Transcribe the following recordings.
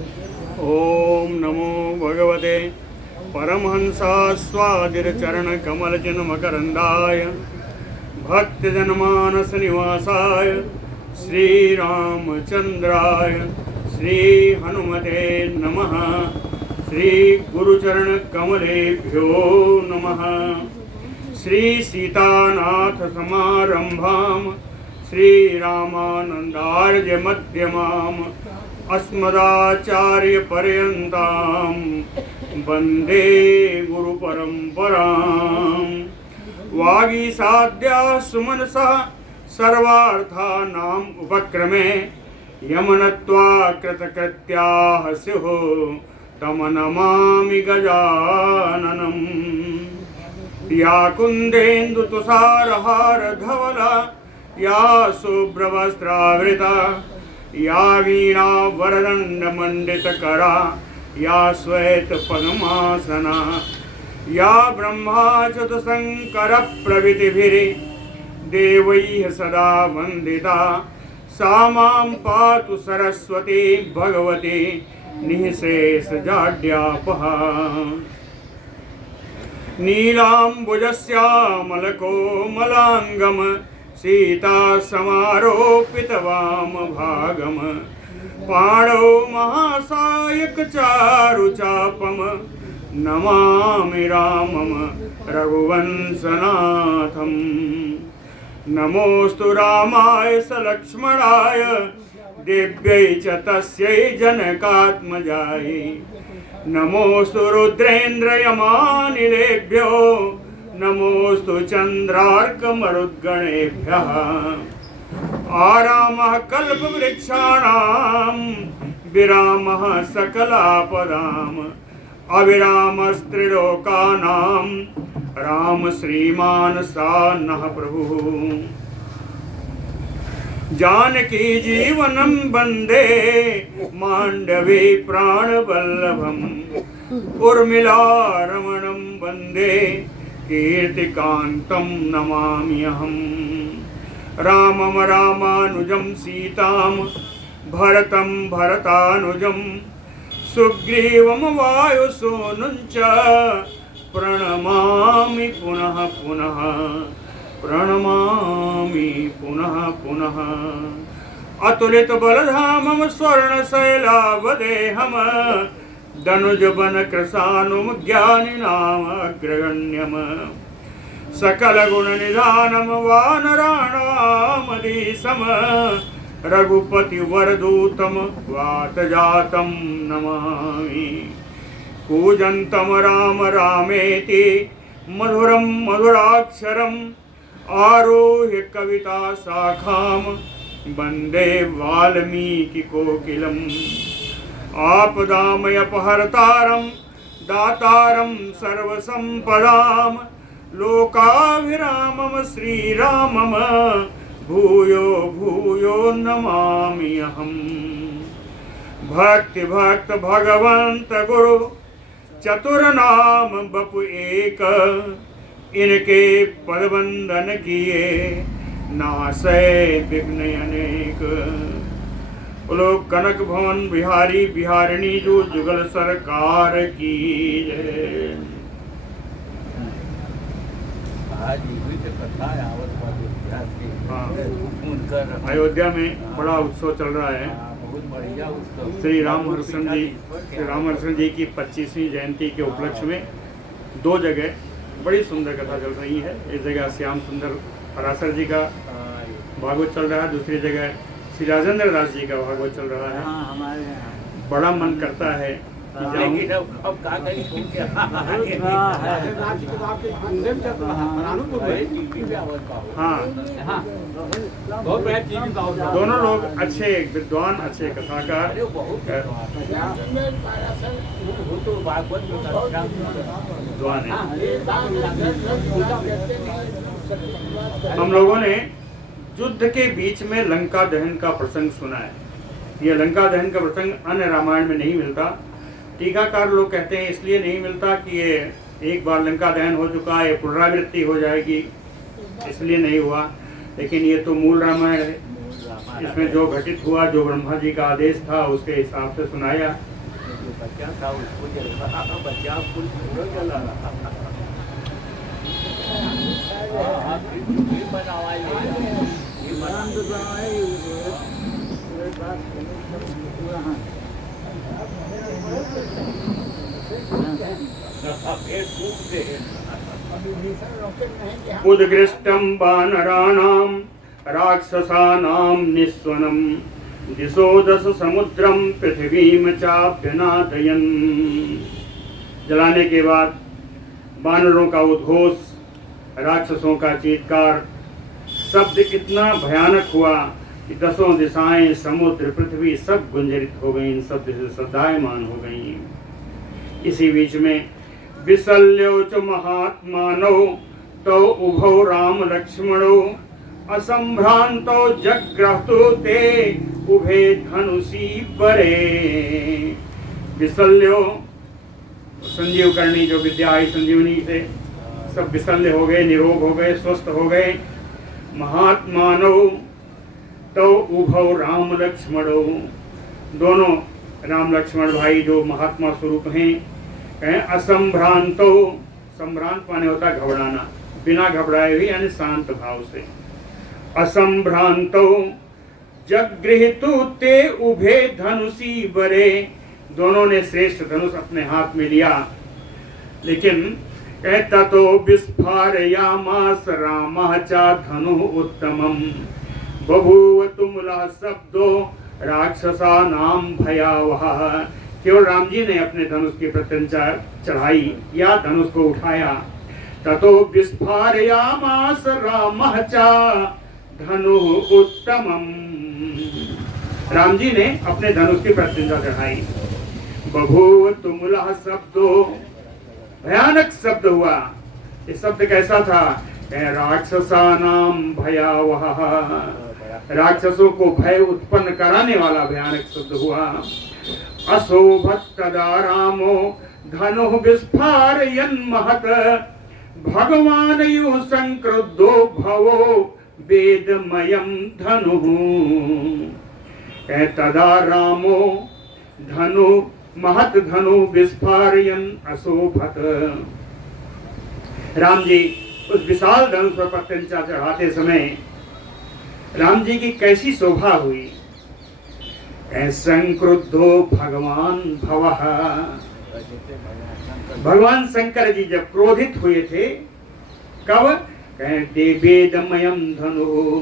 ओम नमो भगवते परमहंसास्वादिरचरणकमलचिन्मकरन्दाय भक्तजनमानसनिवासाय श्रीरामचन्द्राय श्रीहनुमते नमः। श्रीगुरुचरणकमलेभ्यो नमः। श्रीसीतानाथसमारम्भां श्रीरामानन्दार्यमध्यमाम् अस्मदाचार्यपर्यन्तां वन्दे गुरुपरम्पराम्। वागीसाद्याः सुमनसः सर्वार्थानाम् उपक्रमे यमनत्वा कृतकृत्याः स्युः तं नमामि गजाननम्। या कुन्देन्दुतुषारहारधवला या शुभ्रवस्त्रावृता या वीणा वरदण्डमण्डितकरा या श्वेतपद्मासना या ब्रह्माच्युतशङ्करप्रभृतिभिर्देवैः सदा वन्दिता सा मां पातु सरस्वती भगवती निःशेषजाड्यापहा। नीलाम्बुजश्यामलकोमलाङ्गं सीता समारोपितवामभागं पाणौ महासायकचारुचापं नमामि रामं रघुवंशनाथम्। नमोऽस्तु रामाय सलक्ष्मणाय देव्यै च तस्यै जनकात्मजायै। नमोऽस्तु रुद्रेन्द्रयमानिलेभ्यो नमोऽस्तु चन्द्रार्कमरुद्गणेभ्यः। आरामः कल्पवृक्षाणां विरामः सकलापदाम् अविरामस्त्रिलोकानां राम श्रीमान् सान्नः प्रभुः। जानकी जीवनं वन्दे माण्डवी प्राणवल्लभम् उर्मिलारमणं वन्दे कीर्तिकान्तं नमाम्यहम्। रामं रामानुजं सीतां भरतं भरतानुजं सुग्रीवं वायुसूनुं च प्रणमामि पुनः पुनः प्रणमामि पुनः पुनः। अतुलितबलधामं स्वर्णशैलावदेहं दनुजवनकृशानुं ज्ञानिनामग्रगण्यं सकलगुणनिधानं वानराणामधीशं रघुपतिवरदूतं वातजातं नमामि। कूजन्तं राम रामेति मधुरं मधुराक्षरम् आरोह्य कविता शाखां वन्दे वाल्मीकिकोकिलम्। आपदामयपहर्तारं दातारं सर्वसम्पदां लोकाभिरामं श्रीरामं भूयो भूयो नमामि अहम्। भक्ति भक्त भगवंत गुरु चतुर्नाम बपु एक इनके पदवंदन किए नासै विघ्न अनेक। बोलो कनक भवन बिहारी बिहारिणी जो जुगल सरकार की जय। अयोध्या में बड़ा उत्सव चल रहा है। श्री रामहर्षण जी की 25वीं जयंती के उपलक्ष्य में दो जगह बड़ी सुंदर कथा चल रही है। एक जगह श्याम सुंदर पराशर जी का भागवत चल रहा है, दूसरी जगह श्री राजेंद्र दास जी का भागवत चल रहा है। बड़ा मन करता है कि दोनों लोग अच्छे विद्वान, अच्छे कथाकार। हम लोगों ने युद्ध के बीच में लंका दहन का प्रसंग सुना है। यह लंका दहन का प्रसंग अन्य रामायण में नहीं मिलता। टीकाकार लोग कहते हैं इसलिए नहीं मिलता कि ये एक बार लंका दहन हो चुका है, पुनरावृत्ति हो जाएगी, इसलिए नहीं हुआ। लेकिन ये तो मूल रामायण है। इसमें जो घटित हुआ, जो ब्रह्मा जी का आदेश था उसके हिसाब से सुनाया। बच्चा था उसको बच्चा फुल चला उद्गृष्टं वानराणां राक्षसानां निस्वनं दिशो दश समुद्रम पृथ्वीं चाभ्यनादयन्। जलाने के बाद वानरों का उद्घोष, राक्षसों का चीत्कार, शब्द इतना भयानक हुआ कि दसों दिशाएं, समुद्र, पृथ्वी सब गुंजरित हो गई, इन शब्द से सदायमान हो गई। इसी बीच में विशल्यो च महात्मानो तो उभौ राम लक्ष्मणो असंभ्रांतो जग्रहतो ते उभे धनुषी परे। विशल्यो संजीव करनी जो विद्या आई संजीवनी से, सब विशल्य हो गए, निरोग हो गए, स्वस्थ हो गए। महात्मानो तो उभौ राम लक्ष्मणो, दोनों राम लक्ष्मण भाई जो महात्मा स्वरूप हैं। असंभ्रांतो, संभ्रांत माने होता है घबराना, बिना घबराए हुए यानी शांत भाव से। असंभ्रांतो जगृहीतु ते उभे धनुषी बरे, दोनों ने श्रेष्ठ धनुष अपने हाथ में लिया। लेकिन ततो विस्फारयामास रामः च धनु उत्तमम बभूव तुमुला शब्दो राक्षसानां भयावह। केवल राम जी ने अपने धनुष की प्रत्यंचा चढ़ाई या धनुष को उठाया। ततो विस्फारयामास रामः च धनु उत्तमम, राम जी ने अपने धनुष की प्रत्यंचा चढ़ाई। बभूव तुमुला शब्दो, भयानक शब्द हुआ। ये शब्द कैसा था? राक्षसानां भयावह, राक्षसों को भय उत्पन्न कराने वाला भयानक शब्द हुआ। अशोभत तदा रामो धनु विस्फारयन् महत भगवान यु संक्रुद्धो भवो वेदमयं धनुः। तदा रामो धनु महत धनु विस्फारयन् अशोभत, राम जी उस विशाल धनुष पर प्रत्यंचा चढ़ाते समय राम जी की कैसी शोभा हुई। संक्रुद्धो भगवान भवः, भगवान शंकर जी जब क्रोधित हुए थे, कब? वेदमयम धनु,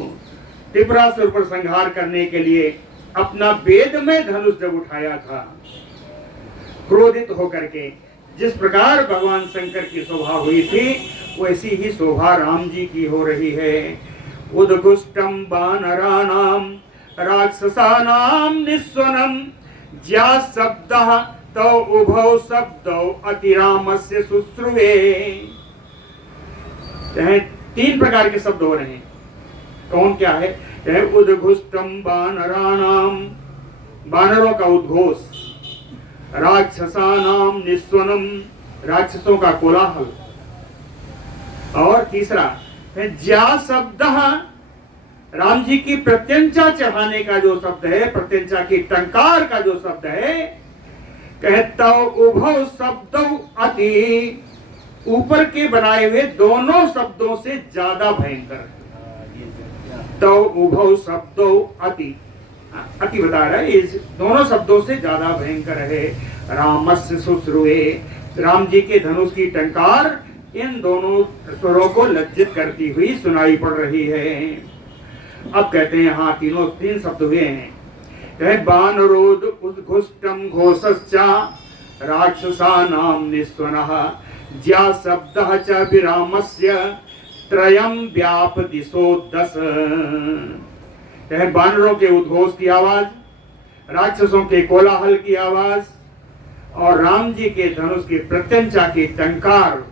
त्रिपुरासुर पर संहार करने के लिए अपना वेदमय धनुष जब उठाया था क्रोधित होकर के, जिस प्रकार भगवान शंकर की शोभा हुई थी वैसी ही शोभा राम जी की हो रही है। उद्घुष्टम वानराणां राक्षसानां निस्वनं ज्या शब्दः तौ उभौ शब्दौ अतिरामस्य शुश्रुवे। तीन प्रकार के शब्द हो रहे हैं। कौन क्या है? उद्घुष्टम वानराणां, वानरों का उद्घोष, राक्षसानां निस्वनम, राक्षसों का कोलाहल, और तीसरा ज्या शब्द, राम जी की प्रत्यंचा चढ़ाने का जो शब्द है, प्रत्यंचा की टंकार का जो शब्द है, कहता उभौ शब्दौ अति, ऊपर के बनाए हुए दोनों शब्दों से ज्यादा भयंकर। तो उभौ शब्दौ अति, अति बता रहा है, इस दोनों शब्दों से ज्यादा भयंकर है। रामस्य शुश्रुवे, राम जी के धनुष की टंकार इन दोनों स्वरों को लज्जित करती हुई सुनाई पड़ रही है। अब कहते हैं यहाँ तीन शब्द हुए हैं। बानरोद उद्घुष्टम घोषश्चा राक्षसानां निस्वनः ज्या शब्दः च विरामस्य त्रयं व्याप दिशो दश। बानरों के उद्घोष की आवाज, राक्षसों के कोलाहल की आवाज और राम जी के धनुष की प्रत्यंचा की टंकार,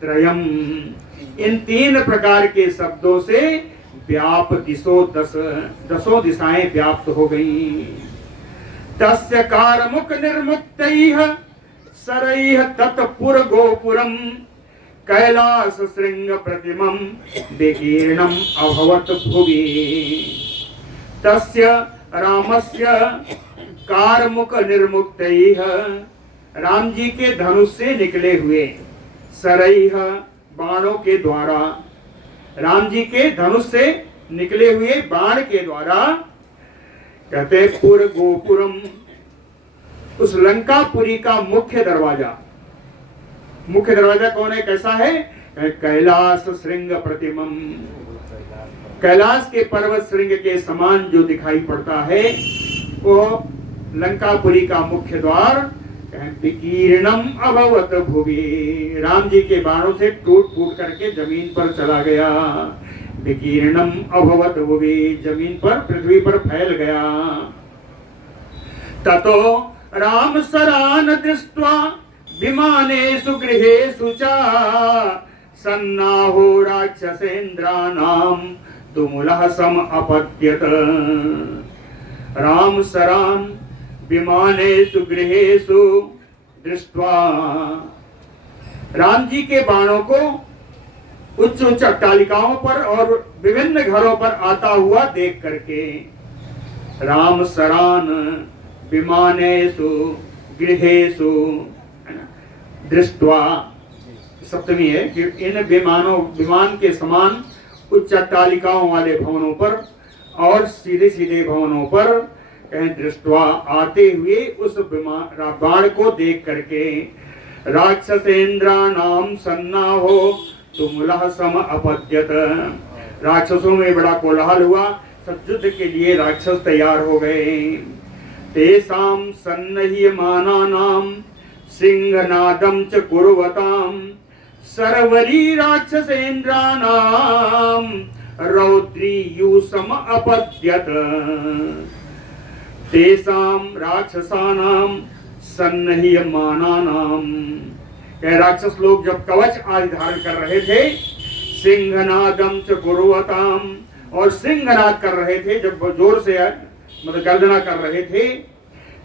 त्रयम, इन तीन प्रकार के शब्दों से व्याप दिशो दश, दसों दिशाएं व्याप्त हो गई। तस्य कारमुक निर्मुक्तैः सरैः तत्पुर गोपुरम कैलास श्रृंग प्रतिमं विकीर्णम अभवत भुवि। तस्य रामस्य कारमुख निर्मुक्तैः, राम जी के धनुष से निकले हुए सरैः बाणों के द्वारा, राम जी के धनुष से निकले हुए बाण के द्वारा, कहते पुर गोपुरम, उस लंकापुरी का मुख्य दरवाजा, मुख्य दरवाजा कौन है, कैसा है, कैलाश श्रृंग प्रतिमम, कैलाश के पर्वत श्रृंग के समान जो दिखाई पड़ता है वो लंकापुरी का मुख्य द्वार विकीर्णम अभवत भुवि, राम जी के बाणों से टूट फूट करके जमीन पर चला गया, विकीर्णम अभवत भुवि, जमीन पर पृथ्वी पर फैल गया। ततो राम सरान दृष्ट्वा विमानेषु गृहेषु च सन्नाहो राक्षसेन्द्राणां तुमुलः सम अपद्यत, राम सरान विमानेषु गृहेषु दृष्ट्वा, राम जी के बाणों को उच्च उच्च अट्टालिकाओं पर और विभिन्न घरों पर आता हुआ देख करके, राम सरान विमानेषु गृहेषु दृष्ट्वा, सप्तमी है कि इन विमान के समान उच्च अट्टालिकाओं वाले भवनों पर और सीधे सीधे भवनों पर दृष्टवा, आते हुए उस बाण को देख करके, राक्षसेन्द्राणाम सन्नाहो तुमुलः सम अपद्यत, राक्षसों में बड़ा कोलाहल हुआ, सब युद्ध के लिए राक्षस तैयार हो गए। तेषां सन्नह्यमानानां सिंहनादं च कुर्वतां सर्वरी राक्षसेन्द्राणां रौद्रीयूसम अपद्यत, तेषां राक्षसानां सन्नह्यमानानां, राक्षस लोग जब कवच आदि धारण कर रहे थे, सिंहनादं च कुर्वतां, और सिंहनाद कर रहे थे, जब जोर से मतलब गर्जना कर रहे थे,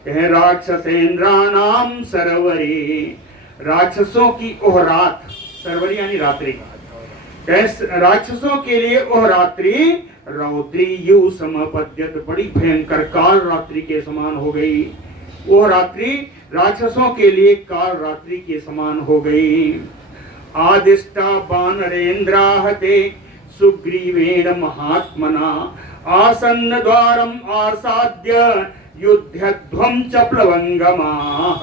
कहे राक्षसेन्द्राणाम सरवरी, राक्षसों की ओह रात, सरवरी यानी रात्रि, कहे राक्षसों के लिए ओह रात्रि रौद्रीयु समपद्यत, बड़ी भयंकर काल रात्रि के समान हो गई, ओह रात्रि राक्षसों के लिए काल रात्रि के समान हो गई। आदिष्टा वानरेन्द्राहते सुग्रीवेण महात्मना आसन्न द्वारम आसाद्य युद्धध्वं च प्लवंगमाः,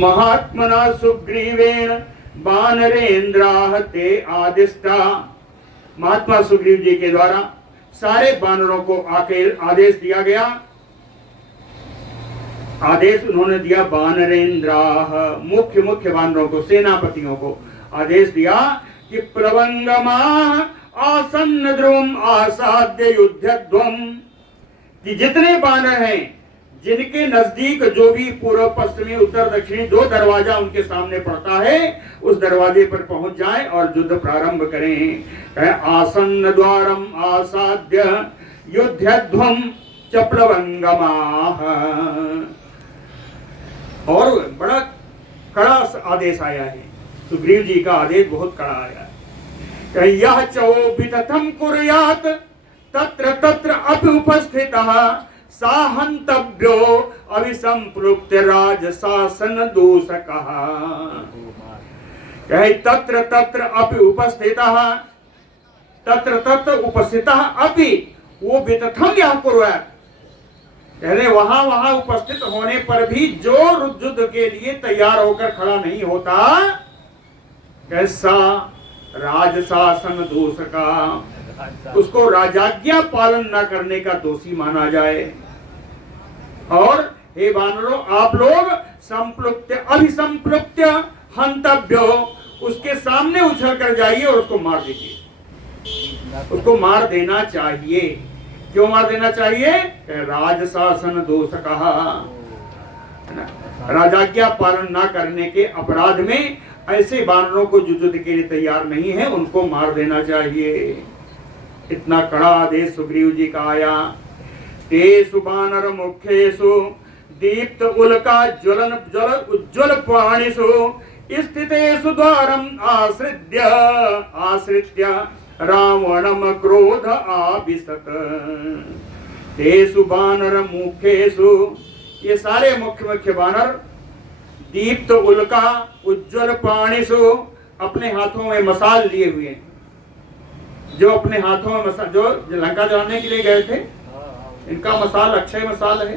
महात्मना सुग्रीवेण वानरेन्द्राहते आदिष्टा, महात्मा सुग्रीव जी के द्वारा सारे वानरों को आके आदेश दिया गया, आदेश उन्होंने दिया वानरेन्द्राः, मुख्य मुख्य वानरों को, सेनापतियों को आदेश दिया कि प्लवंगमाः आसन्न ध्रुवम् आसाद्य युद्धध्वम्, कि जितने वानर हैं जिनके नजदीक जो भी पूर्व पश्चिमी उत्तर दक्षिणी दो दरवाजा उनके सामने पड़ता है, उस दरवाजे पर पहुंच जाएं और युद्ध प्रारंभ करें। आसन्न द्वारम आसाद्य युद्धध्वम् च प्लवंगमाः, और बड़ा कड़ा आदेश आया है, सुग्रीव जी का आदेश बहुत कड़ा आया है। यह चौबितथम कुर्यात् तत्र तत्र अपि उपस्थितः साहंतव्यो अभिसंप्लुप्त राजशासन दोषकः, कहे तत्र तत्र अपि उपस्थितः, तत्र तत्र उपस्थितः अपि, वो वितथम यह कुर्यात्, कहने वहां वहां उपस्थित होने पर भी जो युद्ध के लिए तैयार होकर खड़ा नहीं होता, कैसा राजशासन दोष का, उसको राजाज्ञा पालन न करने का दोषी माना जाए। और हे वानरों, आप लोग संप्लुप्त अभिसंप्लुप्त हंतव्यो, उसके सामने उछल कर जाइए और उसको मार दीजिए, उसको मार देना चाहिए। क्यों मार देना चाहिए? राजशासन दोष कहा, राजाज्ञा पालन ना करने के अपराध में ऐसे वानरों को जो युद्ध के लिए तैयार नहीं है उनको मार देना चाहिए। इतना कड़ा आदेश सुग्रीव जी का आया। तेषु वानर मुख्येषु दीप्त उल्का ज्वलन जल उज्ज्वल पाणिषु स्थितेषु द्वारम आश्रित्य रावणम क्रोध आविशत तेषु बानर मुखेषु। ये सारे मुख्य मुख्य बानर दीप्त उल्का उज्ज्वल पाणिषु अपने हाथों में मसाल लिए हुए हैं। जो अपने हाथों में मसाल, जो लंका जलाने के लिए गए थे, इनका मसाल अक्षय मसाल है।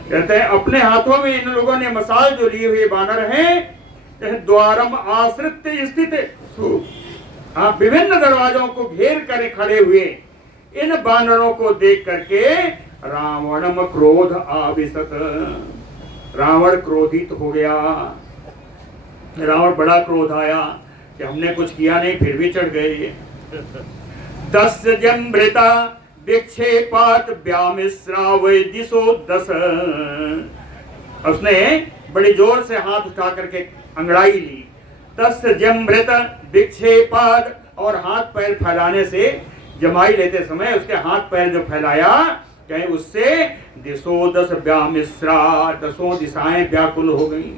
कहते हैं अपने हाथों में इन लोगों ने मसाल जो लिए हुए बानर हैं, द्वारम आश्रित स्थित, विभिन्न दरवाजों को घेर कर खड़े हुए इन बानरों को देख करके रावणम क्रोध आविशत, रावण क्रोधित हो गया। रावण बड़ा क्रोध आया कि हमने कुछ किया नहीं फिर भी चढ़ गए। तस्य जम्भृता विक्षेपात व्यामिश्रावै दिशो दस। उसने बड़ी जोर से हाथ उठा करके अंगड़ाई ली। तस्य जम्भृत विक्षेपात, और हाथ पैर फैलाने से, जमाई लेते समय उसके हाथ पैर जो फैलाया, कहीं उससे दिशो दस व्यामिश्रा, दसों दिशाएं व्याकुल हो गई।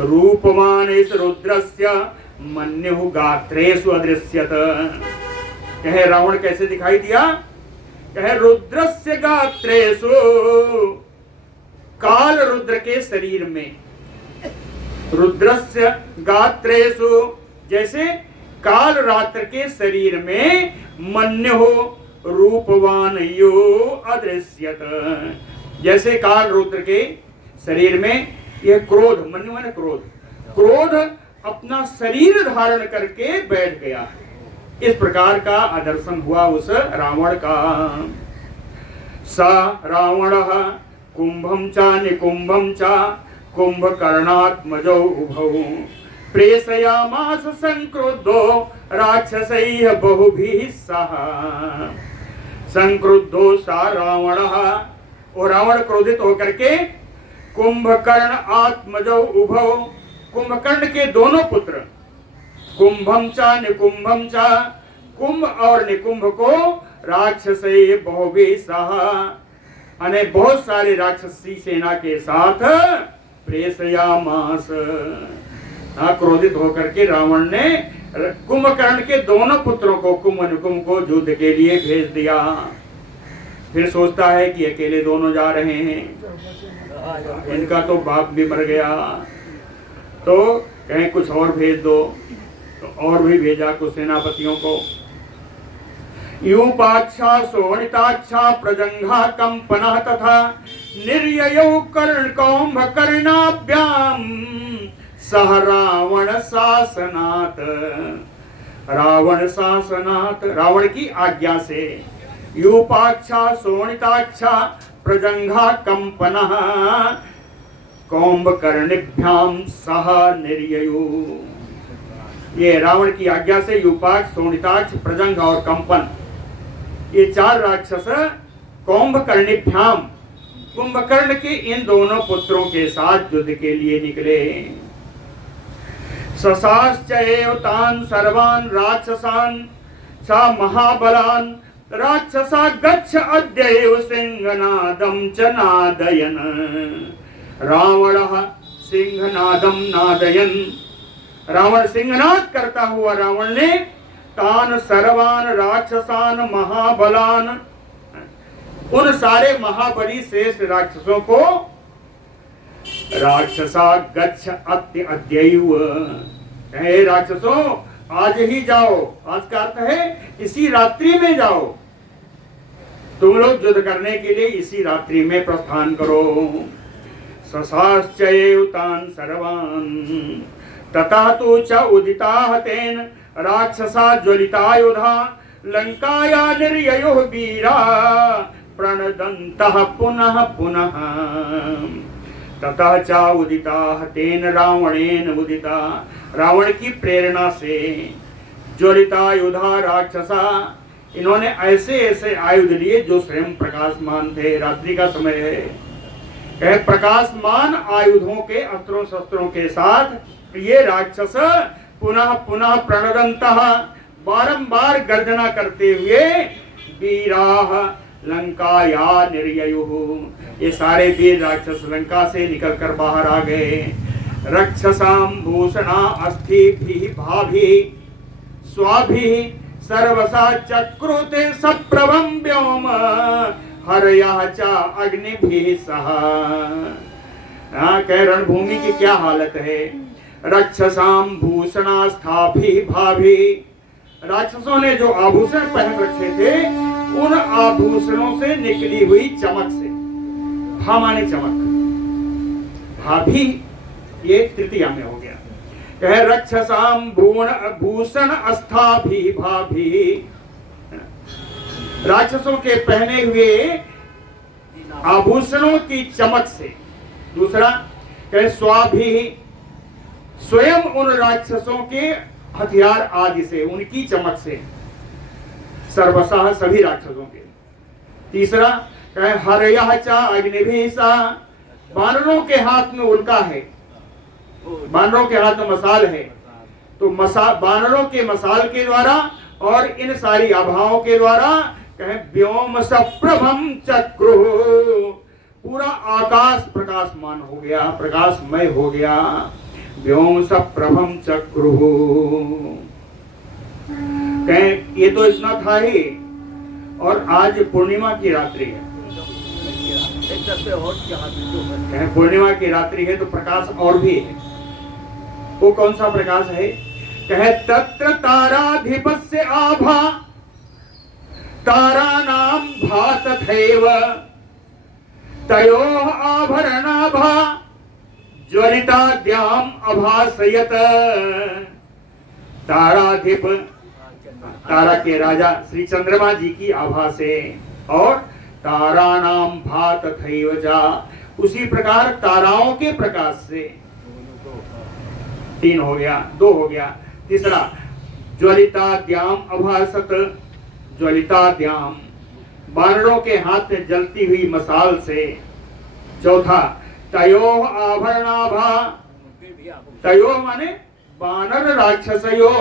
रूपमान इस रुद्रस्य मन्युः गात्रेषु अदृश्यत। कहे रावण कैसे दिखाई दिया? कहे रुद्रस्य गात्रेषु, काल रुद्र के शरीर में, रुद्रस्य गात्रेषु जैसे काल रात्र के शरीर में, मन्युः रूपवान यो अदृश्यत, जैसे काल रुद्र के शरीर में यह क्रोध, मन्यु माने क्रोध, क्रोध अपना शरीर धारण करके बैठ गया। इस प्रकार का आदर्शन हुआ उस रावण का। सा रावणः कुंभम चा निकुंभम चा कुंभकर्णात्मजौ उभौ प्रेषयामास संक्रुद्धो राक्षसैः बहुभिः सह। संक्रुद्धो सा रावणः, और रावण क्रोधित होकर के कुंभकर्ण आत्मजौ उभौ, कुंभकर्ण के दोनों पुत्र, कुंभम चा निकुंभम चा, कुंभ और निकुंभ को राक्षसैः बहुभिः सह, अने बहुत सारे राक्षसी सेना के साथ प्रेषयामास, क्रोधित होकर के रावण ने कुंभकर्ण के दोनों पुत्रों को, कुंभ निकुंभ को युद्ध के लिए भेज दिया। फिर सोचता है कि अकेले दोनों जा रहे हैं, इनका तो बाप भी मर गया, तो कहीं कुछ और भेज दो, तो और भी भेजा कुछ सेनापतियों को। यूपाक्षा शोणिताक्षा प्रजंघा कंपना तथा निर्ययौ कर्णकौंभ कर्णाभ्याम सह रावण शासनात्, रावण शासनात्, रावण की आज्ञा से। यूपाक्षा शोणिताक्षा प्रजंघा कंपना कौंभ कर्णिभ्याम सह निर्ययु, ये रावण की आज्ञा से यूपाक्ष शोणिताक्ष प्रजंघ और कंपन, ये चार राक्षस कौंभ कर्णिभ्याम, कुंभकर्ण के इन दोनों पुत्रों के साथ युद्ध के लिए निकले। ससाश्चैव तान् सर्वान् राक्षसान् सा महाबलान् राक्षसा गच्छ अद्यैव सिंहनादं च नादयन्। रावणः सिंहनादं नादयन्, रावण सिंहनाद करता हुआ रावण ने तान सर्वान राक्षसान महाबलान, उन सारे महाबली शेष राक्षसों को, राक्षसा गच्छ अत्य अद्यैव, हे राक्षसों आज ही जाओ, आज का अर्थ है इसी रात्रि में जाओ, तुम लोग युद्ध करने के लिए इसी रात्रि में प्रस्थान करो। ससाश्चैव तान् सर्वान् ततः तु च उदिताः तेन राक्षसा ज्वलितायुधा लंकाया निर्ययुः वीरा प्रणदन्तः पुनः पुनः। ततः च उदिताः तेन रावणेन उदिता, रावण की प्रेरणा से ज्वलितायुधा राक्षसा, इन्होंने ऐसे ऐसे आयुध लिए जो स्वयं प्रकाशमान थे। रात्रि का समय है, प्रकाशमान आयुधों के अस्त्रों शस्त्रों के साथ ये राक्षस पुनः पुनः प्रणदन्तः, बारंबार गर्जना करते हुए, वीराः लंकाया निर्ययुः, ये सारे वीर राक्षस लंका से निकलकर बाहर आ गए। रक्षसां भूषणा अस्थिभिः भाभिः स्वाभि सर्वसा चक्रुते सप्रभम व्योम हरया च अग्निभिः सह। कह रणभूमि की क्या हालत है। रक्षसाम भूषणास्थाभि भाभी, राक्षसों ने जो आभूषण पहन रखे थे उन आभूषणों से निकली हुई चमक से, भा माने चमक, भाभी ये तृतीया में हो गया। कह रक्षसाम भूषण अस्थाभि भाभी, राक्षसों के पहने हुए आभूषणों की चमक से। दूसरा कह स्वाभि, स्वयं उन राक्षसों के हथियार आदि से, उनकी चमक से, सर्वसाह सभी राक्षसों के। तीसरा कह हरयः च अग्निभिः सह, वानरों के हाथ में उल्का है, वानरों के हाथ में मसाल है, तो वानरों के मसाल के द्वारा और इन सारी आभाओं के द्वारा कहे व्योम सप्रभम चक्रु, पूरा आकाश प्रकाशमान हो गया, प्रकाशमय हो गया। व्योम सप्रभम चक्रु, कहे ये तो इतना था ही, और आज पूर्णिमा की रात्रि है। कहे पूर्णिमा की रात्रि है तो प्रकाश और भी है। वो कौन सा प्रकाश है। कहे तत्र ताराधिपस्य आभा तारानाम भातथैव तयोः आभरणाभा ज्वलिताद्याम अभासयत। ताराधिप, तारा के राजा श्री चंद्रमा जी की आभा से, और तारानाम भातथैव जा, उसी प्रकार ताराओं के प्रकाश से। 3 हो गया, 2 हो गया। तीसरा ज्वलिताद्याम अभासत, ज्वलिताद्याम, वानरों के हाथ में जलती हुई मसाल से। चौथा तयोः आभरणाभा, तयोः माने वानर राक्षसयोः,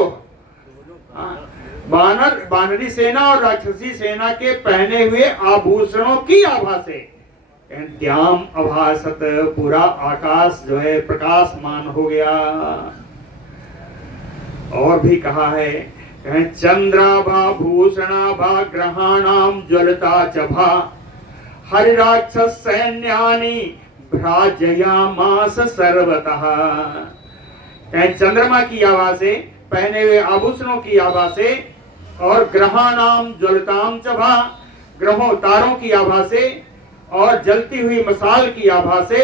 वानरी सेना और राक्षसी सेना के पहने हुए आभूषणों की आभा से द्याम अभासत, पूरा आकाश जो है प्रकाशमान हो गया। और भी कहा है चंद्राभा भूषणाभा ग्रहाणाम ज्वलता चभा हरिराक्षस सैन्यानि भ्राजयामास सर्वतः। चंद्रमा की आभा से, पहने हुए आभूषणों की आभा से, और ग्रहाणाम ज्वलताम चभा, ग्रहों तारों की आभा से, और जलती हुई मसाल की आभा से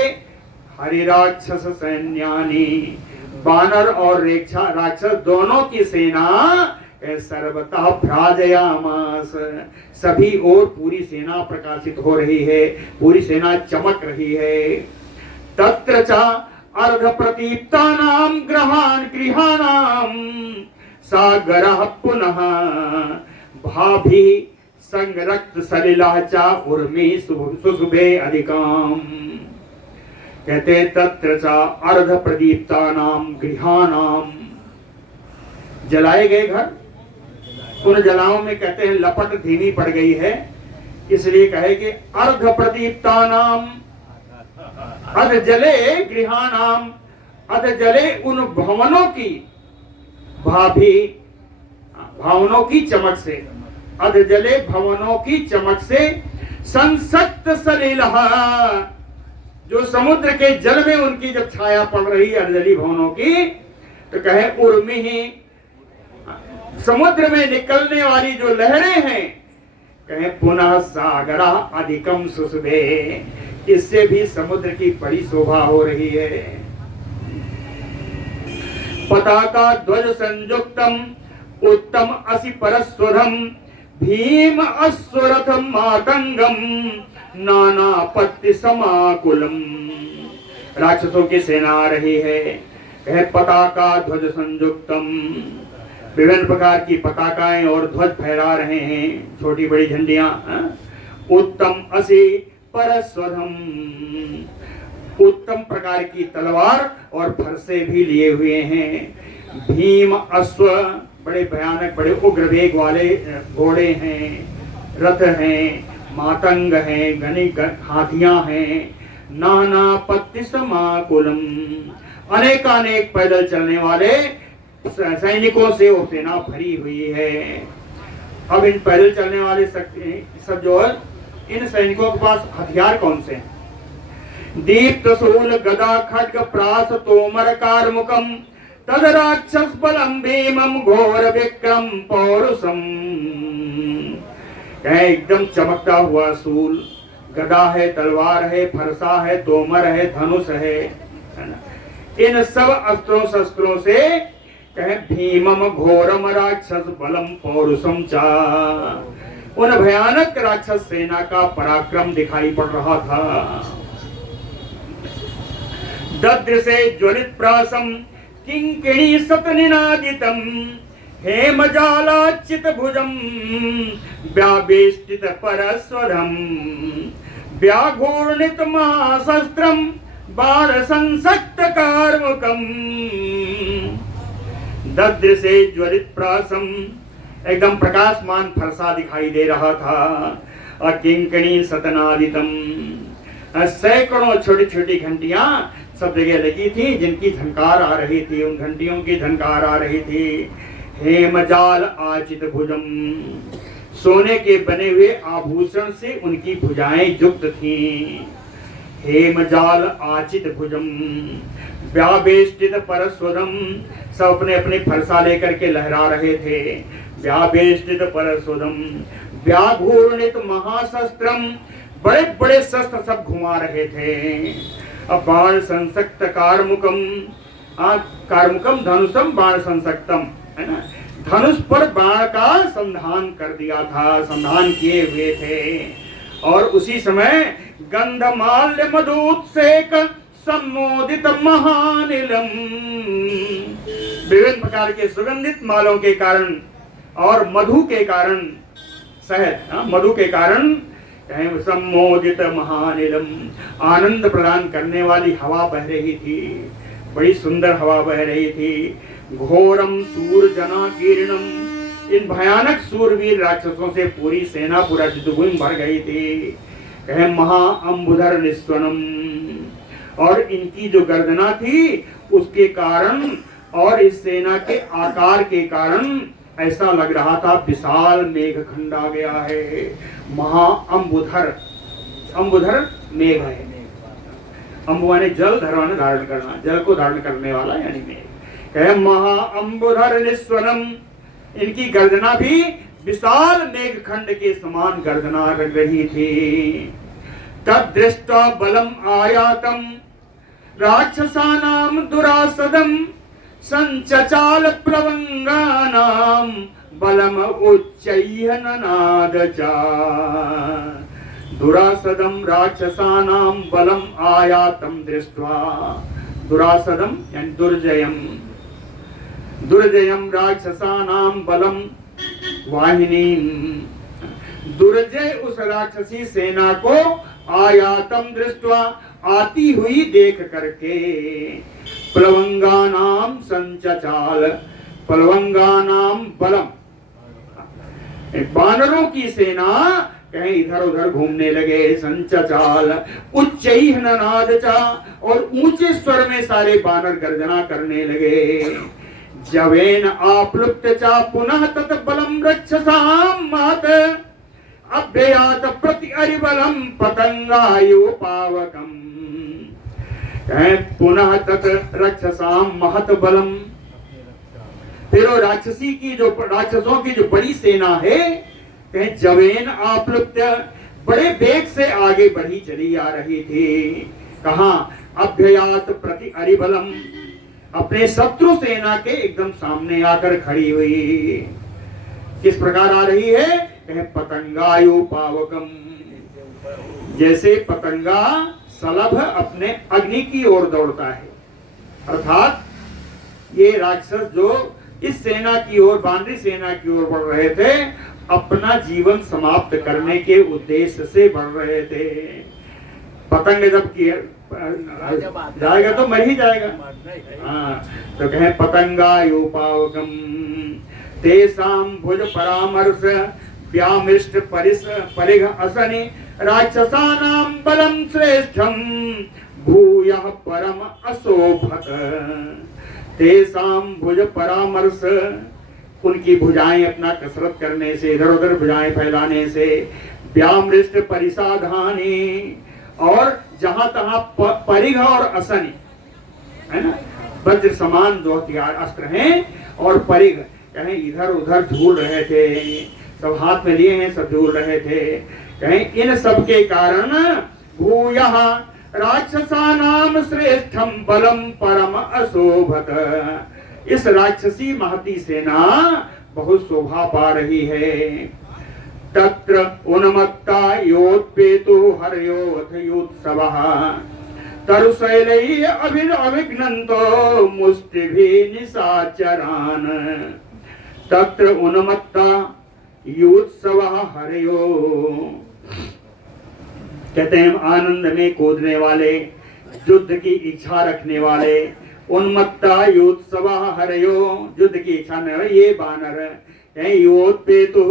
हरिराक्षस सैन्यानि, वानर और राक्षस दोनों की सेना सर्वतः भ्राजयामास, सभी ओर पूरी सेना प्रकाशित हो रही है, पूरी सेना चमक रही है। तत्र च अर्ध प्रदीप्तानाम गृहाणाम सागरः पुनः भाभी संगरक्त सलिला चा उर्मी सुशुभे अधिकाम। कहते तत्र च अर्ध प्रदीप्तानाम गृहाणाम, जलाए गए घर, उन जलाओं में कहते हैं लपट धीमी पड़ गई है, इसलिए कहे कि अर्ध प्रदीप्तानाम, अध जले गृहाणाम, अध जले उन भवनों की, भाभी भवनों की चमक से, अध जले भवनों की चमक से, संसक्त सलिलः, जो समुद्र के जल में उनकी जब छाया पड़ रही है अधजली भवनों की, तो कहे उर्मी, समुद्र में निकलने वाली जो लहरें हैं, कहे पुनः सागरा अधिकम सुशुभे, इससे भी समुद्र की बड़ी शोभा हो रही है। पताका ध्वज संयुक्तम उत्तम असि परस्वरम भीम अश्वरथम मातंगम नाना पत्ति समाकुलम। राक्षसों की सेना आ रही है, कहे पताका ध्वज संयुक्तम, विभिन्न प्रकार की पताकाएं और ध्वज फहरा रहे हैं, छोटी बड़ी झंडियां। उत्तम असि परस्वरम, उत्तम प्रकार की तलवार और फरसे भी लिए हुए हैं। भीम अश्व, बड़े भयानक बड़े उग्र वेग वाले घोड़े हैं, रथ हैं, मातंग हैं, घनी हाथियां हैं। नाना पत्ति समाकुलम, अनेकानेक पैदल चलने वाले सैनिकों से वो सेना भरी हुई है। अब इन पैदल चलने वाले सब जो है, इन सैनिकों के पास हथियार कौन से हैं? दीप्त शूल गदा खड्ग प्रास तोमर कारमुकम तद राक्षस बलम भीमम घोर विक्रम पौरुषम। एकदम चमकता हुआ शूल, गदा है, तलवार है, फरसा है, तोमर है, धनुष है ना? इन सब अस्त्रों शस्त्रों से कहे भीमम घोरम राक्षस बलम पौरुषम चा। उन भयानक राक्षस सेना का पराक्रम दिखाई पड़ रहा था। दद्र से ज्वलित प्रासम किंकिणी सतनिनादितम हेमजालाचित भुजम व्यावेष्टित परस्वरम व्याघूर्णित महाशस्त्रम बाण संसक्त कार्मुकम। दद्र से ज्वलित प्रासम, एकदम प्रकाशमान फरसा दिखाई दे रहा था। अकिंकणी सतनादितम, सैकड़ों छोटी छोटी घंटियां सब जगह लगी थी, जिनकी झंकार आ रही थी, उन घंटियों की झंकार आ रही थी। हेमजाल आचित भुजम, सोने के बने हुए आभूषण से उनकी भुजाएं युक्त थीं। हेमजाल आचित भुजम व्यावेष्टित परस्वरम, सब अपने अपने फरसा लेकर के लहरा रहे थे। व्यावेष्टित परस्वरम व्याघूर्णित महाशस्त्रम, बड़े बड़े शस्त्र सब घुमा रहे थे। अब बाण संसक्त कारमुकम, कारमुकम धनुषम बाण संसक्तम, है ना? धनुष पर बाण का संधान कर दिया था, संधान किए हुए थे। और उसी समय गंधमाल्य मधुत्सेक सम्मोदित महानिलम, विभिन्न प्रकार के सुगंधित मालों के कारण और मधु के कारण, शहद मधु के कारण सम्मोदित महानिलम, आनंद प्रदान करने वाली हवा बह रही थी, बड़ी सुंदर हवा बह रही थी। घोरम सूरजना कीर्णम, इन भयानक सूरवीर राक्षसों से पूरी सेना, पूरा युद्धभूमि भर गई थी। कहे महाअंबुधर निस्वनम, और इनकी जो गर्दना थी उसके कारण और इस सेना के आकार के कारण ऐसा लग रहा था विशाल मेघखंड आ गया है। महाअंबुधर, अंबुधर मेघ है, अंबु माने जल, धर माने धारण करना, जल को धारण करने वाला यानी मेघ। कहे महाअंबुधर निस्वनम, इनकी गर्दना भी विशाल मेघखंड के समान गर्दना लग रही थी। तद्दृष्ट्वा बलम आयातम राक्षसानाम दुरासदम संचचाल प्लवंगानाम बलम उच्चैहननाद चा। दुरासदम राक्षसानाम बलम आयातम दृष्ट्वा, दुरासदम यानी दुर्जयम, दुर्जयम राक्षसानाम बलम वाहिनीम, दुर्जय उस राक्षसी सेना को आयातम दृष्ट्वा, आती हुई देख करके, प्लवंगानाम संचचाल, प्लवंगानाम बलम, बानरों की सेना कहीं इधर उधर घूमने लगे। संचचाल उच्चैहननाद चा, और ऊंचे स्वर में सारे बानर गर्जना करने लगे। जवेन आप्लुप्त चा पुनः तत बलम रक्षसाम महत अभ्ययात प्रति अरिबलम पतंगायु पावकम। पुनः तत रक्षसाम महत बलम, फिर वो राक्षसी की जो राक्षसों की जो बड़ी सेना है, कहें जवेन आप्लुप्त, बड़े वेग से आगे बढ़ी चली आ रही थी। कहाँ? अभ्ययात प्रति अरिबलम, अपने शत्रु सेना के एकदम सामने आकर खड़ी हुई। किस प्रकार आ रही है? कहे पतंगायु पावकम, जैसे पतंगा सलभ अपने अग्नि की ओर दौड़ता है। अर्थात ये राक्षस जो इस सेना की ओर, बानरी सेना की ओर बढ़ रहे थे, अपना जीवन समाप्त करने के उद्देश्य से बढ़ रहे थे। पतंग जब जाएगा तो मर ही जाएगा। हाँ, तो कहे पतंगायु पावकम तेसाम भुज परामर्श व्यामिष्ट परिघ असनि राक्षसानाम बलम श्रेष्ठम भूयः परम अशोभत। तेसाम भुज परामर्श, उनकी भुजाएं अपना कसरत करने से, इधर उधर भुजाएं फैलाने से, व्यामृष्ट परिसाधानी, और जहां तहां परिघ और असनी, है ना, वज्र समान जो हथियार अस्त्र हैं, और परिघ कहीं इधर उधर झूल रहे थे, सब हाथ में लिए हैं, सब झूल रहे थे। कहीं इन सब के कारण भूयः राक्षसानाम श्रेष्ठम बलम परम अशोभत, इस राक्षसी महती सेना बहुत शोभा पा रही है। तत्र उन्मत्ता योत्पेतु हर्योथ युत्सवः तरुशैलै अभिघ्नन्तो मुष्टिभिः निशाचरान्। तत्र उन्मत्ता युत्सवः हर्यो, कहते हैं आनंद में कूदने वाले, युद्ध की इच्छा रखने वाले। उन्मत्ता योत्सवः हर्यो, युद्ध की इच्छा न, ये बानर योत्पेतु,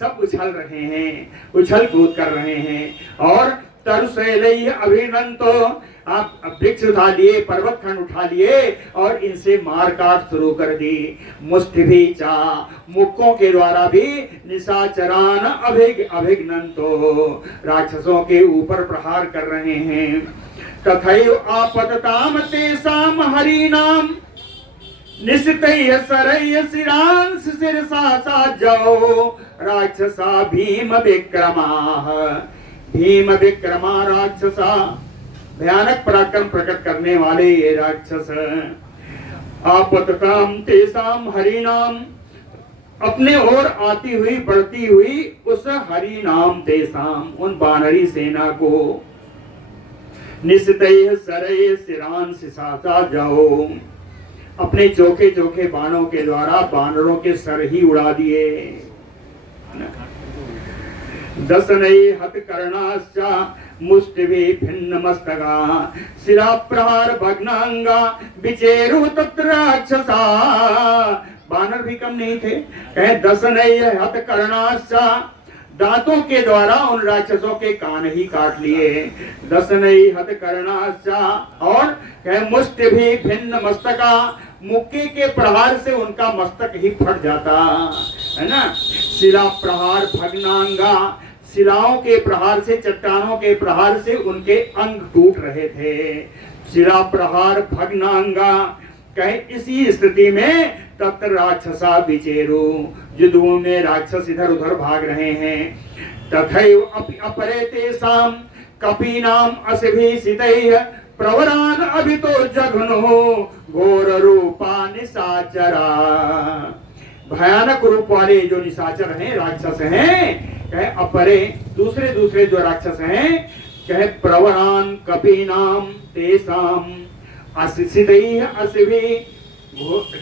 सब उछल रहे हैं, उछल कूद कर रहे हैं। और तरुशैलै अभिनंतो, आप वृक्ष उठा लिए, पर्वत खंड उठा लिए और इनसे मार काट शुरू कर दी। मुष्टिभी चा, मुक्कों के द्वारा भी, निशाचरान अभिघ्नन्तो, राक्षसों के ऊपर प्रहार कर रहे हैं। तथैव आपतताम तेषाम हरिनाम निशितैः शरैः शिरांस शिरसा साजौ राक्षसा भीम विक्रमाः। भीम विक्रमा राक्षसा, भयानक पराक्रम प्रकट करने वाले ये राक्षस। आपतताम तेषाम हरिनाम, अपने ओर आती हुई बढ़ती हुई उस हरिनाम तेषाम, उन बानरी सेना को। निशितैः शरैः शिरांस शिरसा जाओ, अपने चोखे चोखे बाणों के द्वारा बानरों के सर ही उड़ा दिए। दशनैः हतकर्णाश्च मुष्टिभिः भिन्नमस्तका शिरा प्रहार भग्नांगा विचेरु तत्र राक्षसा। बानर भी कम नहीं थे, कहे दशनैः हतकर्णाश्च, दांतों के द्वारा उन राक्षसों के कान ही काट लिए। दशनैः हतकर्णाश्च, और कहे मुष्टिभिः भिन्न मस्तका, मुक्के के प्रहार से उनका मस्तक ही फट जाता है ना। शिला प्रहार भग्नांगा, शिलाओं के प्रहार से, चट्टानों के प्रहार से उनके अंग टूट रहे थे। शिला प्रहार भग्नांगा, कहे इसी स्थिति में तत्र राक्षसा विचेरु, युद्धों में राक्षस इधर उधर भाग रहे हैं। तथैव अपरे तेषाम कपीनाम असिभिसितैः प्रवरान अभितो जघ्नुः घोर रूपा निशाचरा। भयानक रूप वाले जो निशाचर हैं, राक्षस हैं, कहे अपरे दूसरे दूसरे जो राक्षस हैं, कहे प्रवरान कपीनाम तेषाम असिसितैः असिभिः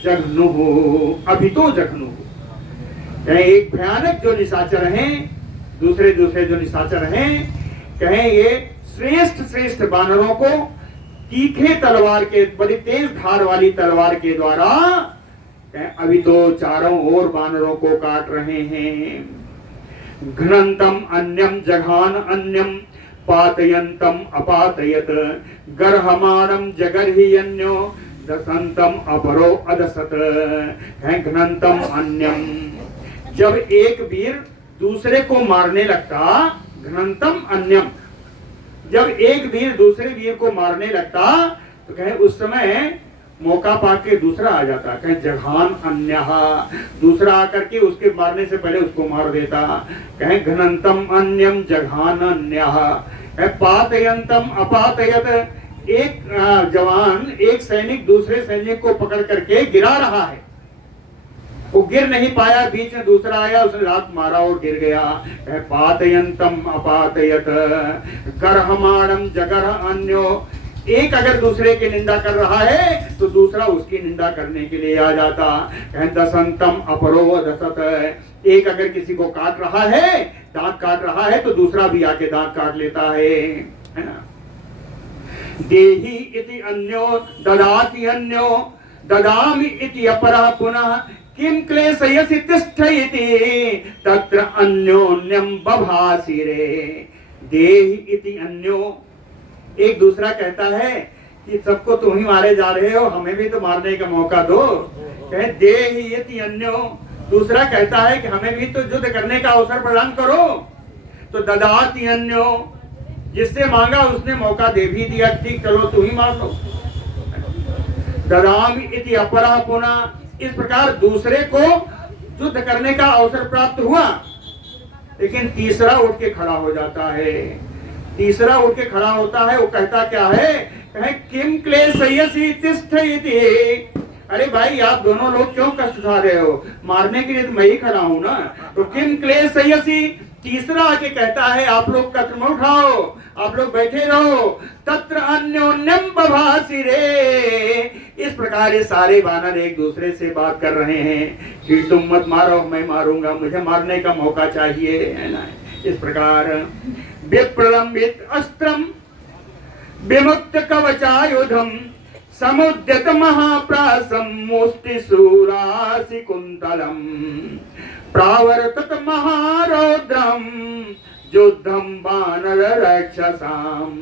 जघ्नुः अभितो जघ्नुः। कहे एक भयानक जो निशाचर हैं, दूसरे दूसरे जो निशाचर हैं, कहे ये श्रेष्ठ श्रेष्ठ बानरों को तीखे तलवार के, बड़ी तेज धार वाली तलवार के द्वारा अभी तो चारों ओर बानरों को काट रहे हैं। घ्नन्तम अन्यम जघान अन्यम पातयन्तम अपातयत गर्हमाणम जगर्ह्यन्यो दसंतम अपरो अदसत। घ्नन्तम अन्यम, जब एक वीर दूसरे को मारने लगता, घ्नन्तम अन्यम, जब एक वीर दूसरे वीर को मारने लगता तो कहे उस समय मौका पाके दूसरा आ जाता, कहे जघान अन्यः, दूसरा आकर के उसके मारने से पहले उसको मार देता। कहे घ्नन्तम अन्यम जघान अन्यः, पातयन्तम अपातयत, एक जवान, एक सैनिक दूसरे सैनिक को पकड़ करके गिरा रहा है, वो गिर नहीं पाया, बीच में दूसरा आया, उसने लात मारा और गिर गया। पातयन्तम अपातयत गर्हमाणम जगर अन्यो, एक अगर दूसरे की निंदा कर रहा है तो दूसरा उसकी निंदा करने के लिए आ जाता। दसंतम अपरो दसत, एक अगर किसी को काट रहा है, दांत काट रहा है, तो दूसरा भी आके दांत काट लेता है ना। देहि इति अन्यो ददाति अन्यो ददामि इति अपरा पुनः किम क्लेशयसि तिष्ठ इति तत्र अन्योन्यम बभासि रे। देहि इति अन्यो, एक दूसरा कहता है कि सबको तुम ही मारे जा रहे हो, हमें भी तो मारने का मौका दो। कहे दे ही यति अन्यो, दूसरा कहता है कि हमें भी तो युद्ध करने का अवसर प्रदान करो। तो ददाति अन्यो, जिससे मांगा उसने मौका दे भी दिया, ठीक चलो तू ही मार लो। ददामि इति अपरः पुनः, इस प्रकार दूसरे को युद्ध करने का अवसर प्राप्त हुआ। लेकिन तीसरा उठ के खड़ा हो जाता है। तीसरा उठ के खड़ा होता है, वो कहता क्या है, कहे किम क्लेशयसि तिष्ठ इति। अरे भाई आप दोनों लोग क्यों कष्ट उठा रहे हो, मारने के लिए तो मैं ही खड़ा हूं ना। तो किम क्लेशयसि, तीसरा आके कहता है आप लोग कष्ट मत उठाओ, आप लोग बैठे रहो। तत्र अन्योन्यम बभासि रे, इस प्रकार ये सारे वानर एक दूसरे से बात कर रहे हैं कि तुम मत मारो, मैं मारूंगा, मुझे मारने का मौका चाहिए, है ना। इस प्रकार विप्रलंबित अस्त्रम विमुक्त कवचायुधम समुद्यत महाप्रासम मुष्टिशूरासि कुंतलम प्रावर्तत महारौद्रम युद्धम बानर राक्षसाम।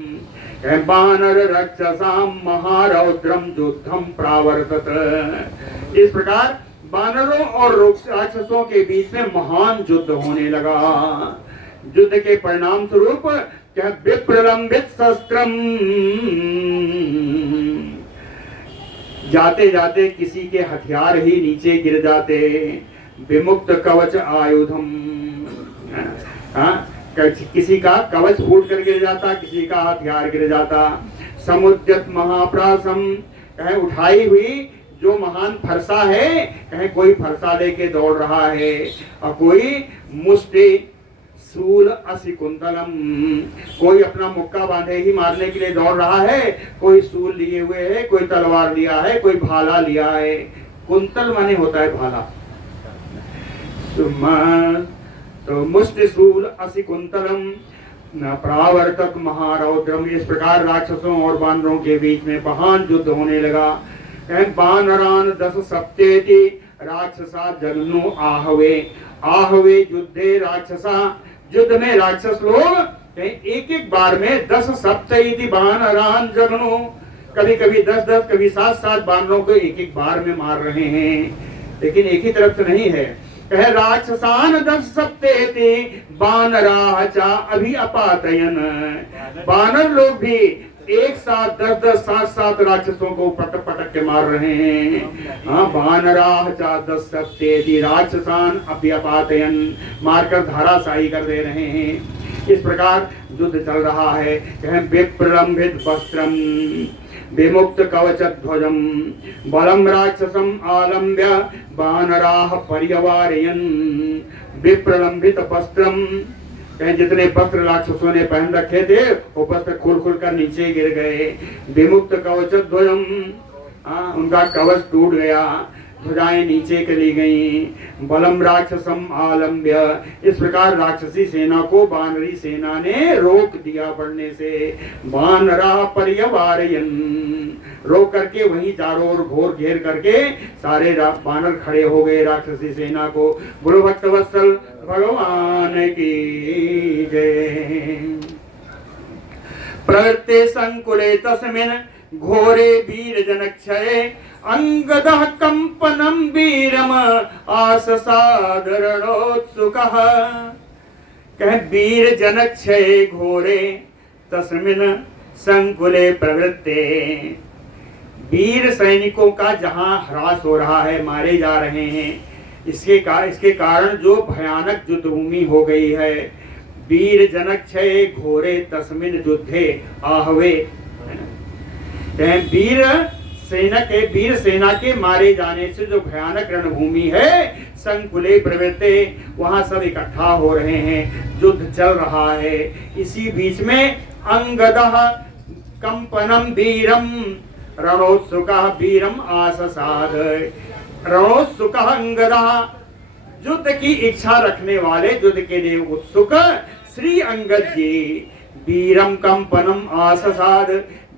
बानर राक्षसाम महारौद्रम युद्धम प्रावर्तत। इस प्रकार बानरों और राक्षसों के बीच में महान युद्ध होने लगा। युद्ध के परिणाम स्वरूप क्या विप्रलंबित शस्त्रम, जाते जाते किसी के हथियार ही नीचे गिर जाते। विमुक्त कवच आयुधम, किसी का कवच फूट कर गिर जाता, किसी का हथियार गिर जाता। समुद्यत महाप्रासम, कहे उठाई हुई जो महान फरसा है, कहे कोई फरसा लेके दौड़ रहा है, और कोई मुष्टि शूल असि कुंतलम, कोई अपना मुक्का बांधे ही मारने के लिए दौड़ रहा है, कोई शूल लिए हुए है, कोई तलवार लिया है, कोई भाला लिया है। कुंतल माने होता है भाला। तो मुष्टि शूल असि कुंतलम प्रावर्तक महारौद्रम। इस प्रकार राक्षसों और बानरों के बीच में महान युद्ध होने लगा। बानरान 10 सप्तेति राक्षसा जगनु आहवे, आहवे युद्धे राक्षसा, युद्ध में राक्षस लोग एक एक बार में 10 सप्तैति बानरान जगनु, कभी कभी 10-10 कभी 7-7 बानरों को एक एक बार में मार रहे हैं। लेकिन एक ही तरफ से नहीं है, कहे राक्षसान 10 सप्तेति बानरा चा अभि अपातयन। बानर लोग भी एक साथ 10-10 7-7 राक्षसों को पटक पटक के मार रहे हैं। हाँ, बानराह चा 10 सप्तेति राक्षसान अभ्यपातयन, मारकर धाराशाही कर दे रहे हैं। इस प्रकार युद्ध चल रहा है। विप्रलंबित वस्त्रम विमुक्त कवच ध्वजम बलम राक्षसम आलम्ब्य बानराह पर्यवारयन। विप्रलंबित वस्त्रम, जितने वस्त्र राक्षसों ने पहन रखे थे वो वस्त्र खुल खुल कर नीचे गिर गए। विमुक्त कवच ध्वजम, उनका कवच टूट गया, ध्वजाएं नीचे चली गईं। बलम राक्षसम आलम्ब्य, इस प्रकार राक्षसी सेना को बानरी सेना ने रोक दिया बढ़ने से। बानरा पर्यवारयन, रोक करके वहीं चारों ओर घोर घेर करके सारे बानर खड़े हो गए राक्षसी सेना को। बोलो भक्तवत्सल भगवान की जय। प्रवृत्ते संकुले तस्मिन् घोरे वीर जनक्षये अंगदः कंपनम वीरम आससादरणोत्सुकः। कहे वीर जनक्षये घोरे तस्मिन् संकुले प्रवृत्ते, वीर सैनिकों का जहां ह्रास हो रहा है, मारे जा रहे हैं, इसके कारण जो भयानक युद्ध भूमि हो गई है। वीर जनक्षये घोरे तस्मिन् युद्धे आहवे, वीर सेना के मारे जाने से जो भयानक रणभूमि है, संकुले प्रवृत्ते, वहां सब इकट्ठा हो रहे हैं, युद्ध चल रहा है। इसी बीच में अंगदः कंपनम वीरम रणोत्सुकः वीरम आससाद। रणोत्सुकः अंगदः, युद्ध की इच्छा रखने वाले, युद्ध के लिए उत्सुक श्री अंगद जी। वीरम कंपनम आससाद,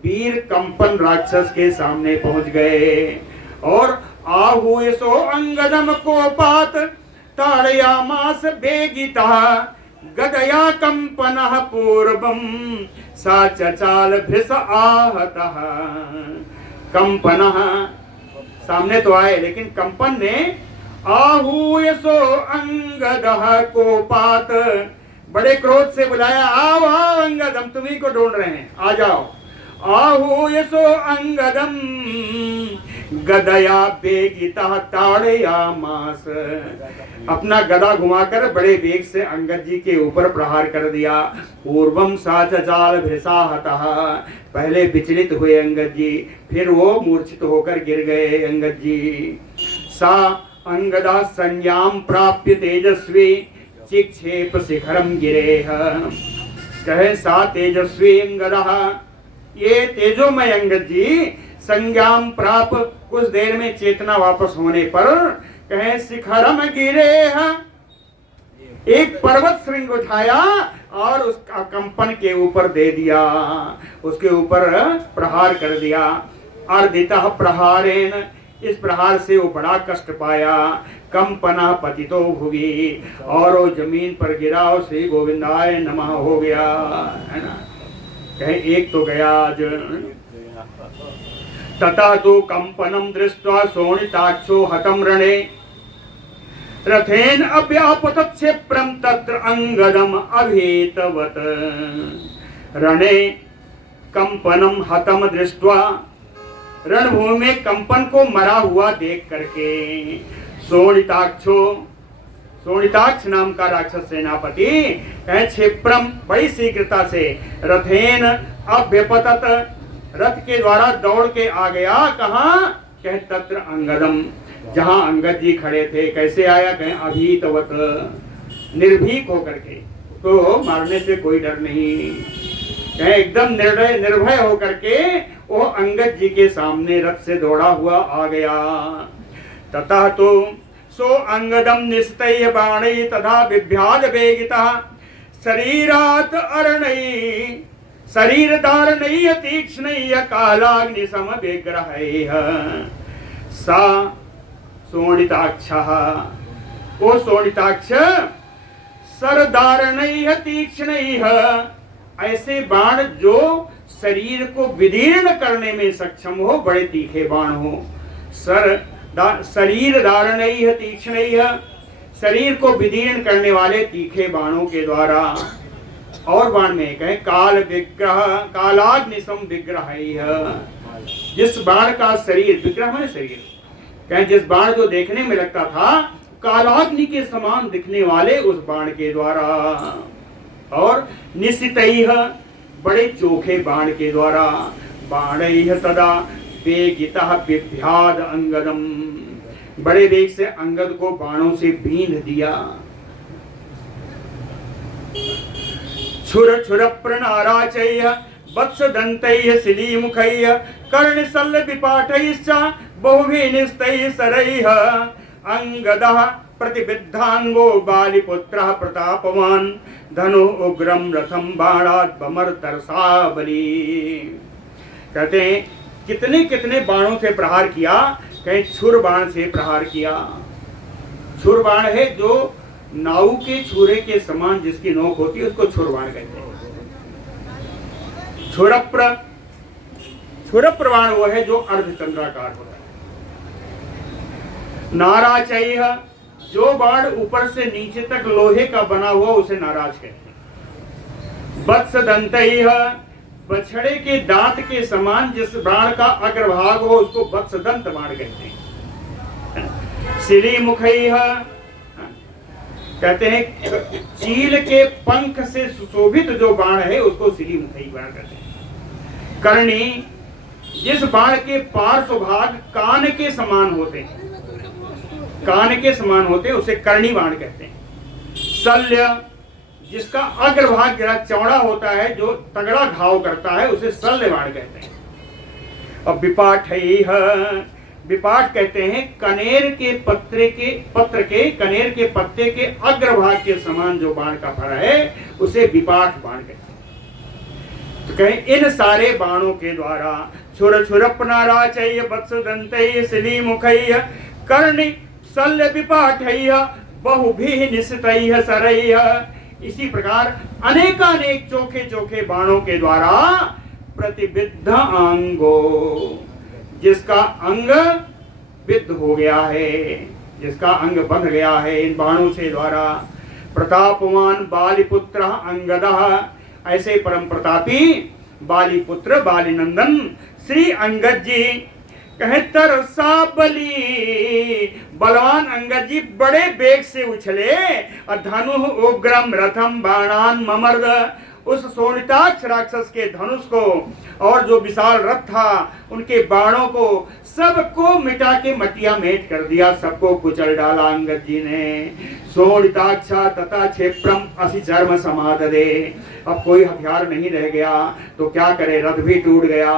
वीर कंपन राक्षस के सामने पहुंच गए और आहूयसो अंगदम कोपात ताड़यामास बेगिता। गदया कंपनः पूर्वं सा चचाल भृश आहतः। कंपनः सामने तो आए, लेकिन कंपन ने आहूय सो अंगदः कोपात, बड़े क्रोध से बुलाया, आओ आओ अंगद, हम तुम्ही को ढूंढ रहे हैं, आ जाओ। आहूय सो अंगदम गदया बेगिता ताड़यामास, अपना गदा घुमाकर बड़े वेग से अंगद जी के ऊपर प्रहार कर दिया। पूर्वम सा चचाल भृसाहतः, पहले विचलित हुए अंगद जी, फिर वो मूर्छित होकर गिर गए अंगद जी। सा अंगदा संज्ञाम प्राप्य तेजस्वी चिक्षेप शिखरम गिरेह, कहे सा तेजस्वी अंगदः, ये तेजोमय अंगद जी संज्ञाम प्राप, कुछ देर में चेतना वापस होने पर कहे शिखरम गिरेह, एक पर्वत श्रृंग उठाया और उसका कंपन के ऊपर दे दिया, उसके ऊपर प्रहार कर दिया। अर्धितः प्रहारेण, इस प्रहार से वो बड़ा कष्ट पाया। कंपना पतितो भुवि, और वो जमीन पर गिरा और श्री गोविंदाय नमः हो गया, है ना। कहे एक तो गया आज। तथा तो कंपनम दृष्ट्वा शोणिताक्षो हतम रणे, रथेन अव्यापत क्षिप्रम तत्र अंगदम अभेतवत। रणे कंपनम हतम दृष्ट्वा, रणभूमि में कंपन को मरा हुआ देख करके, शोणिताक्षो, शोणिताक्ष नाम का राक्षस सेनापति क्षिप्रम, बड़ी शीघ्रता से, रथेन अभ्यपतत, रथ के द्वारा दौड़ के आ गया। कहाँ? कहे तत्र अंगदम, जहां अंगद जी खड़े थे। कैसे आया? कहे अभीतवत, निर्भीक होकर के, तो मारने से कोई डर नहीं, कहे एकदम निर्भय होकर के वो अंगद जी के सामने रथ से दौड़ा हुआ आ गया। ततः तो सो अंगदम निस्तय बाणै तथा बिभ्याद वेगितः शरीरात अरणै, शरीर धारणै तीक्ष्णै कालाग्नि सम विग्रहैः। सा शोणिताक्षः, ओ शोणिताक्ष, सरधारणैः तीक्ष्णैः, ऐसे बाण जो शरीर को विदीर्ण करने में सक्षम हो, बड़े तीखे बाण हो। शरीर धारणैः तीक्ष्णैः, शरीर को विदीर्ण करने वाले तीखे बाणों के द्वारा। और बाण में कहे काल विग्रह, कालाग्निसम विग्रहैः, जिस बाण का शरीर, विग्रह माने शरीर, कहे जिस बाण जो देखने में लगता था कालाग्नि के समान दिखने वाले उस बाण के द्वारा। और निशितैः, बड़े चोखे बाण के द्वारा। बाणैः तदा वेगितः बिभ्याद अंगदम, बड़े वेग से अंगद को बाणों से बींध दिया। छुर छुर प्रणाराचैः वत्स दन्तैः शिलीमुखैः कर्णशल्य विपाटैश्च बहुभिः निस्तैः शरैः अंगदः प्रतिबिद्धांगो बालिपुत्रः प्रतापवान् धनु उग्रम रथम बाणात् बमर्तर्षा बली। कहते हैं कितने कितने बाणों से प्रहार किया। कहीं छुर बाण से प्रहार किया। छुर बाण है जो नाऊ के छुरे के समान जिसकी नोक होती है, उसको छुर बाण कहते हैं। छुरप्र बाण वो है जो अर्धचंद्राकार होता है। नाराचैः, जो बाण ऊपर से नीचे तक लोहे का बना हुआ उसे नाराज कहते हैं। वत्स दंतैः, बछड़े के दांत के समान जिस बाण का अग्रभाग हो उसको वत्स दंत बाण कहते हैं। शिलीमुखैः, कहते हैं चील के पंख से सुशोभित जो बाण है उसको शिलीमुखी बाण कहते हैं। कर्णी, जिस बाण के पार्श्व भाग कान के समान होते हैं, कान के समान होते हैं, उसे कर्णी बाण कहते हैं। शल्य, जिसका अग्रभाग जरा चौड़ा होता है, जो तगड़ा घाव करता है, उसे शल्य बाण कहते हैं। और विपाठैः, विपाट कहते हैं कनेर के पत्र के कनेर के पत्ते के अग्रभाग के समान जो बाण का फर है उसे विपाट बाण कहते हैं। तो कहें इन सारे बाणों के द्वारा छुर छुरपनाराचैः वत्सदन्तैः शिलीमुखैः कर्णि शल्य विपाठैः बहुभिः निशितैः शरैः, इसी प्रकार अनेकानेक चोखे चोखे बाणों के द्वारा प्रतिबिद्ध अंगो, जिसका अंग विद्ध हो गया है, जिसका अंग बंध गया है इन बाणों से द्वारा। प्रतापवान बालिपुत्र अंगदः, ऐसे परम प्रतापी बालीपुत्र बालीनंदन श्री अंगद जी कहे तरसा बली, बलवान अंगद जी बड़े बेग से उछले और धनु उग्रम रथम बाणान ममर्द, उस शोणिताक्ष राक्षस के धनुष को और जो विशाल रथ था उनके बाणों को सबको मिटा के मटिया मेट कर दिया, सबको कुचल डाला अंगद जी ने। शोणिताक्षा तथा क्षेत्रम असि चर्म समाददे, अब कोई हथियार नहीं रह गया तो क्या करे, रथ भी टूट गया।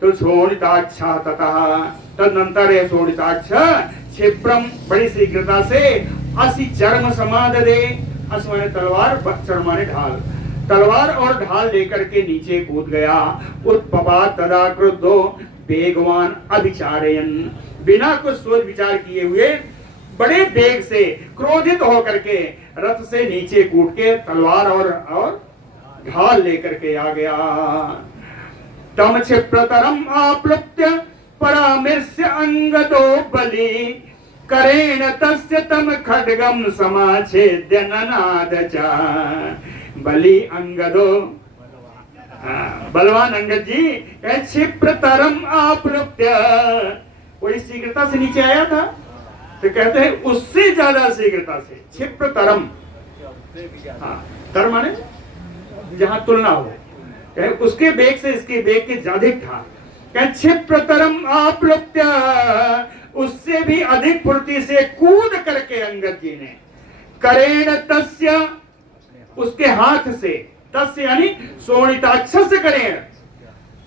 तो शोणिताक्षा तथा, तदनंतर है शोणिताक्ष क्षेत्रम बड़ी शीघ्रता से असि चर्म समाददे, अस माने तलवार, चर्म माने ढाल, तलवार और ढाल लेकर के नीचे कूद गया। उत्पपा तदा क्रुद्धो वेगवान अभिचारयन, बिना कुछ सोच विचार किए हुए बड़े वेग से क्रोधित होकर के रथ से नीचे कूद के तलवार और ढाल लेकर के आ गया। तम क्षिप्रतरम आप्लुप्य परामर्श्य अंगदो बलि, करेण तस्य तम खड्गम समाच्छेद्य ननाद च। बलि अंगदो, बलवान अंगद जी क्षिप्रतरम आप्लुप्य, कोई शीघ्रता से नीचे आया था तो कहते हैं उससे ज्यादा शीघ्रता से, क्षिप्रतरम, तर माने जहां तुलना हो, उसके बेग से इसके बेग के अधिक था। क्षिप्रतरम आप्लुप्य, उससे भी अधिक फुर्ती से कूद करके अंगद जी ने, करेण तस्य, उसके हाथ से, तस्य यानी शोणिताक्ष से, करेण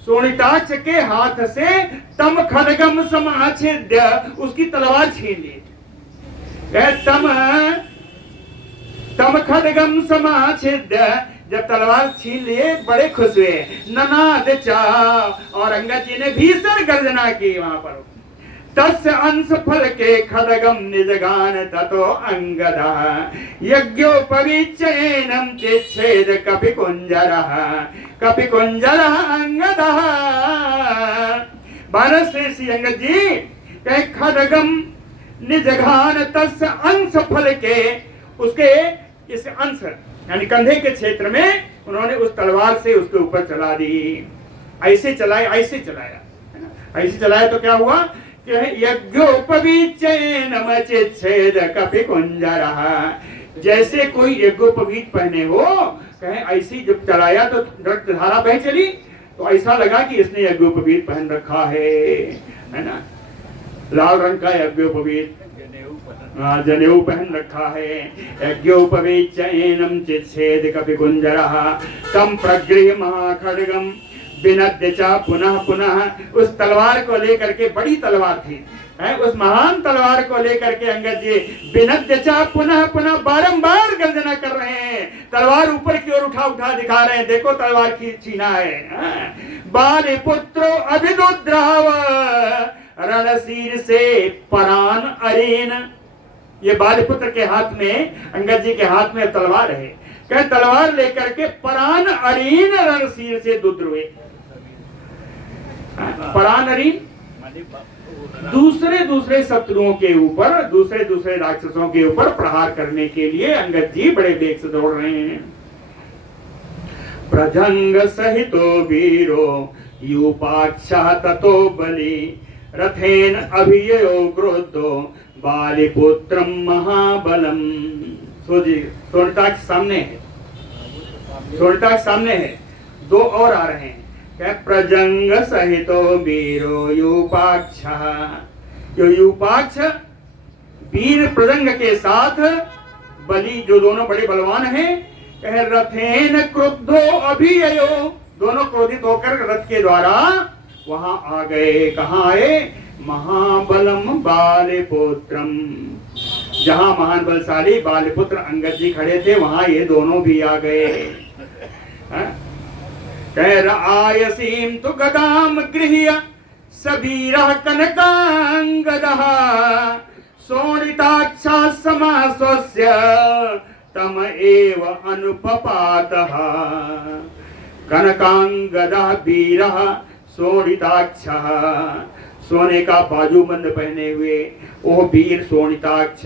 शोणिताक्ष के हाथ से, तम खड्गम समाच्छेद्य, उसकी तलवार छीन ली। तम खड्गम समाच्छेद्य, जब तलवार छीन लिए बड़े खुश हुए। ननाद चा, और अंगद जी ने भीषण गर्जना की वहां पर। तस्य अंश फल के खड्गम निजगान ततो अंगदः, यज्ञोपवीच्येनं चिच्छेद कपिकुंजरः, कपिकुंजरः अंगदः। भारत श्री अंगद जी कहे खड्गम निजगान, तस्य अंश फल के, उसके इस अंश यानी कंधे के क्षेत्र में उन्होंने उस तलवार से उसके ऊपर चला दी। ऐसे चलाया, ऐसे चलाया, ऐसे चलाया तो क्या हुआ, यज्ञोपवीच्येनं चिच्छेद कपिकुंजरः, जैसे कोई यज्ञोपवीत पहने हो, कहे ऐसी जब चलाया तो रक्त धारा बह चली, तो ऐसा लगा कि इसने यज्ञोपवीत पहन रखा है ना, लाल रंग का यज्ञोपवीत, जनेऊ पहन रखा है। यज्ञोपवीच्येनं चिच्छेद कपिकुंजरः, तम प्रगृह्य महाखड्गम विनद्य च पुनः पुनः, उस तलवार को लेकर के, बड़ी तलवार थी, उस महान तलवार को लेकर के अंगद जी विनद्य च पुनः पुनः बारंबार गर्जना कर रहे हैं, तलवार ऊपर की ओर उठा उठा दिखा रहे हैं, देखो तलवार की छीना है। बालिपुत्रो अभिदुद्राव रणशीर से परान अरेन, ये बालिपुत्र के हाथ में, अंगद जी के हाथ में तलवार है, क्या तलवार लेकर के परान अरीन रणशीर से दुद्रुए। परान अरीन दूसरे दूसरे शत्रुओं के ऊपर, दूसरे दूसरे राक्षसों के ऊपर प्रहार करने के लिए अंगद जी बड़े वेग से दौड़ रहे हैं। प्रजंग सहितो वीरो यूपाक्षः ततो बलि, रथेन अभियो क्रोधो बालिपुत्रम महाबलम। शोणिताक्ष सामने है, शोणिताक्ष सामने है, दो और आ रहे हैं। क्या प्रजंग सहितो वीरो यूपाक्षः, जो यूपाक्ष वीर प्रजंग के साथ बलि, जो दोनों बड़े बलवान हैं, कह रथेन क्रुद्धो अभियो, दोनों क्रोधित होकर रथ के द्वारा वहां आ गए। कहाँ आए, महाबलम बालिपुत्रम, जहां महान बलशाली बालिपुत्र अंगद जी खड़े थे वहां ये दोनों भी आ गए। आयसीम तु गदाम गृह्य सबीरः कनकांगदः, शोणिताक्षा समासस्य तम एव अनुपपातः कनकांगदः वीरः शोणिताक्षः। सोने का बाजूबंद पहने हुए वो वीर शोणिताक्ष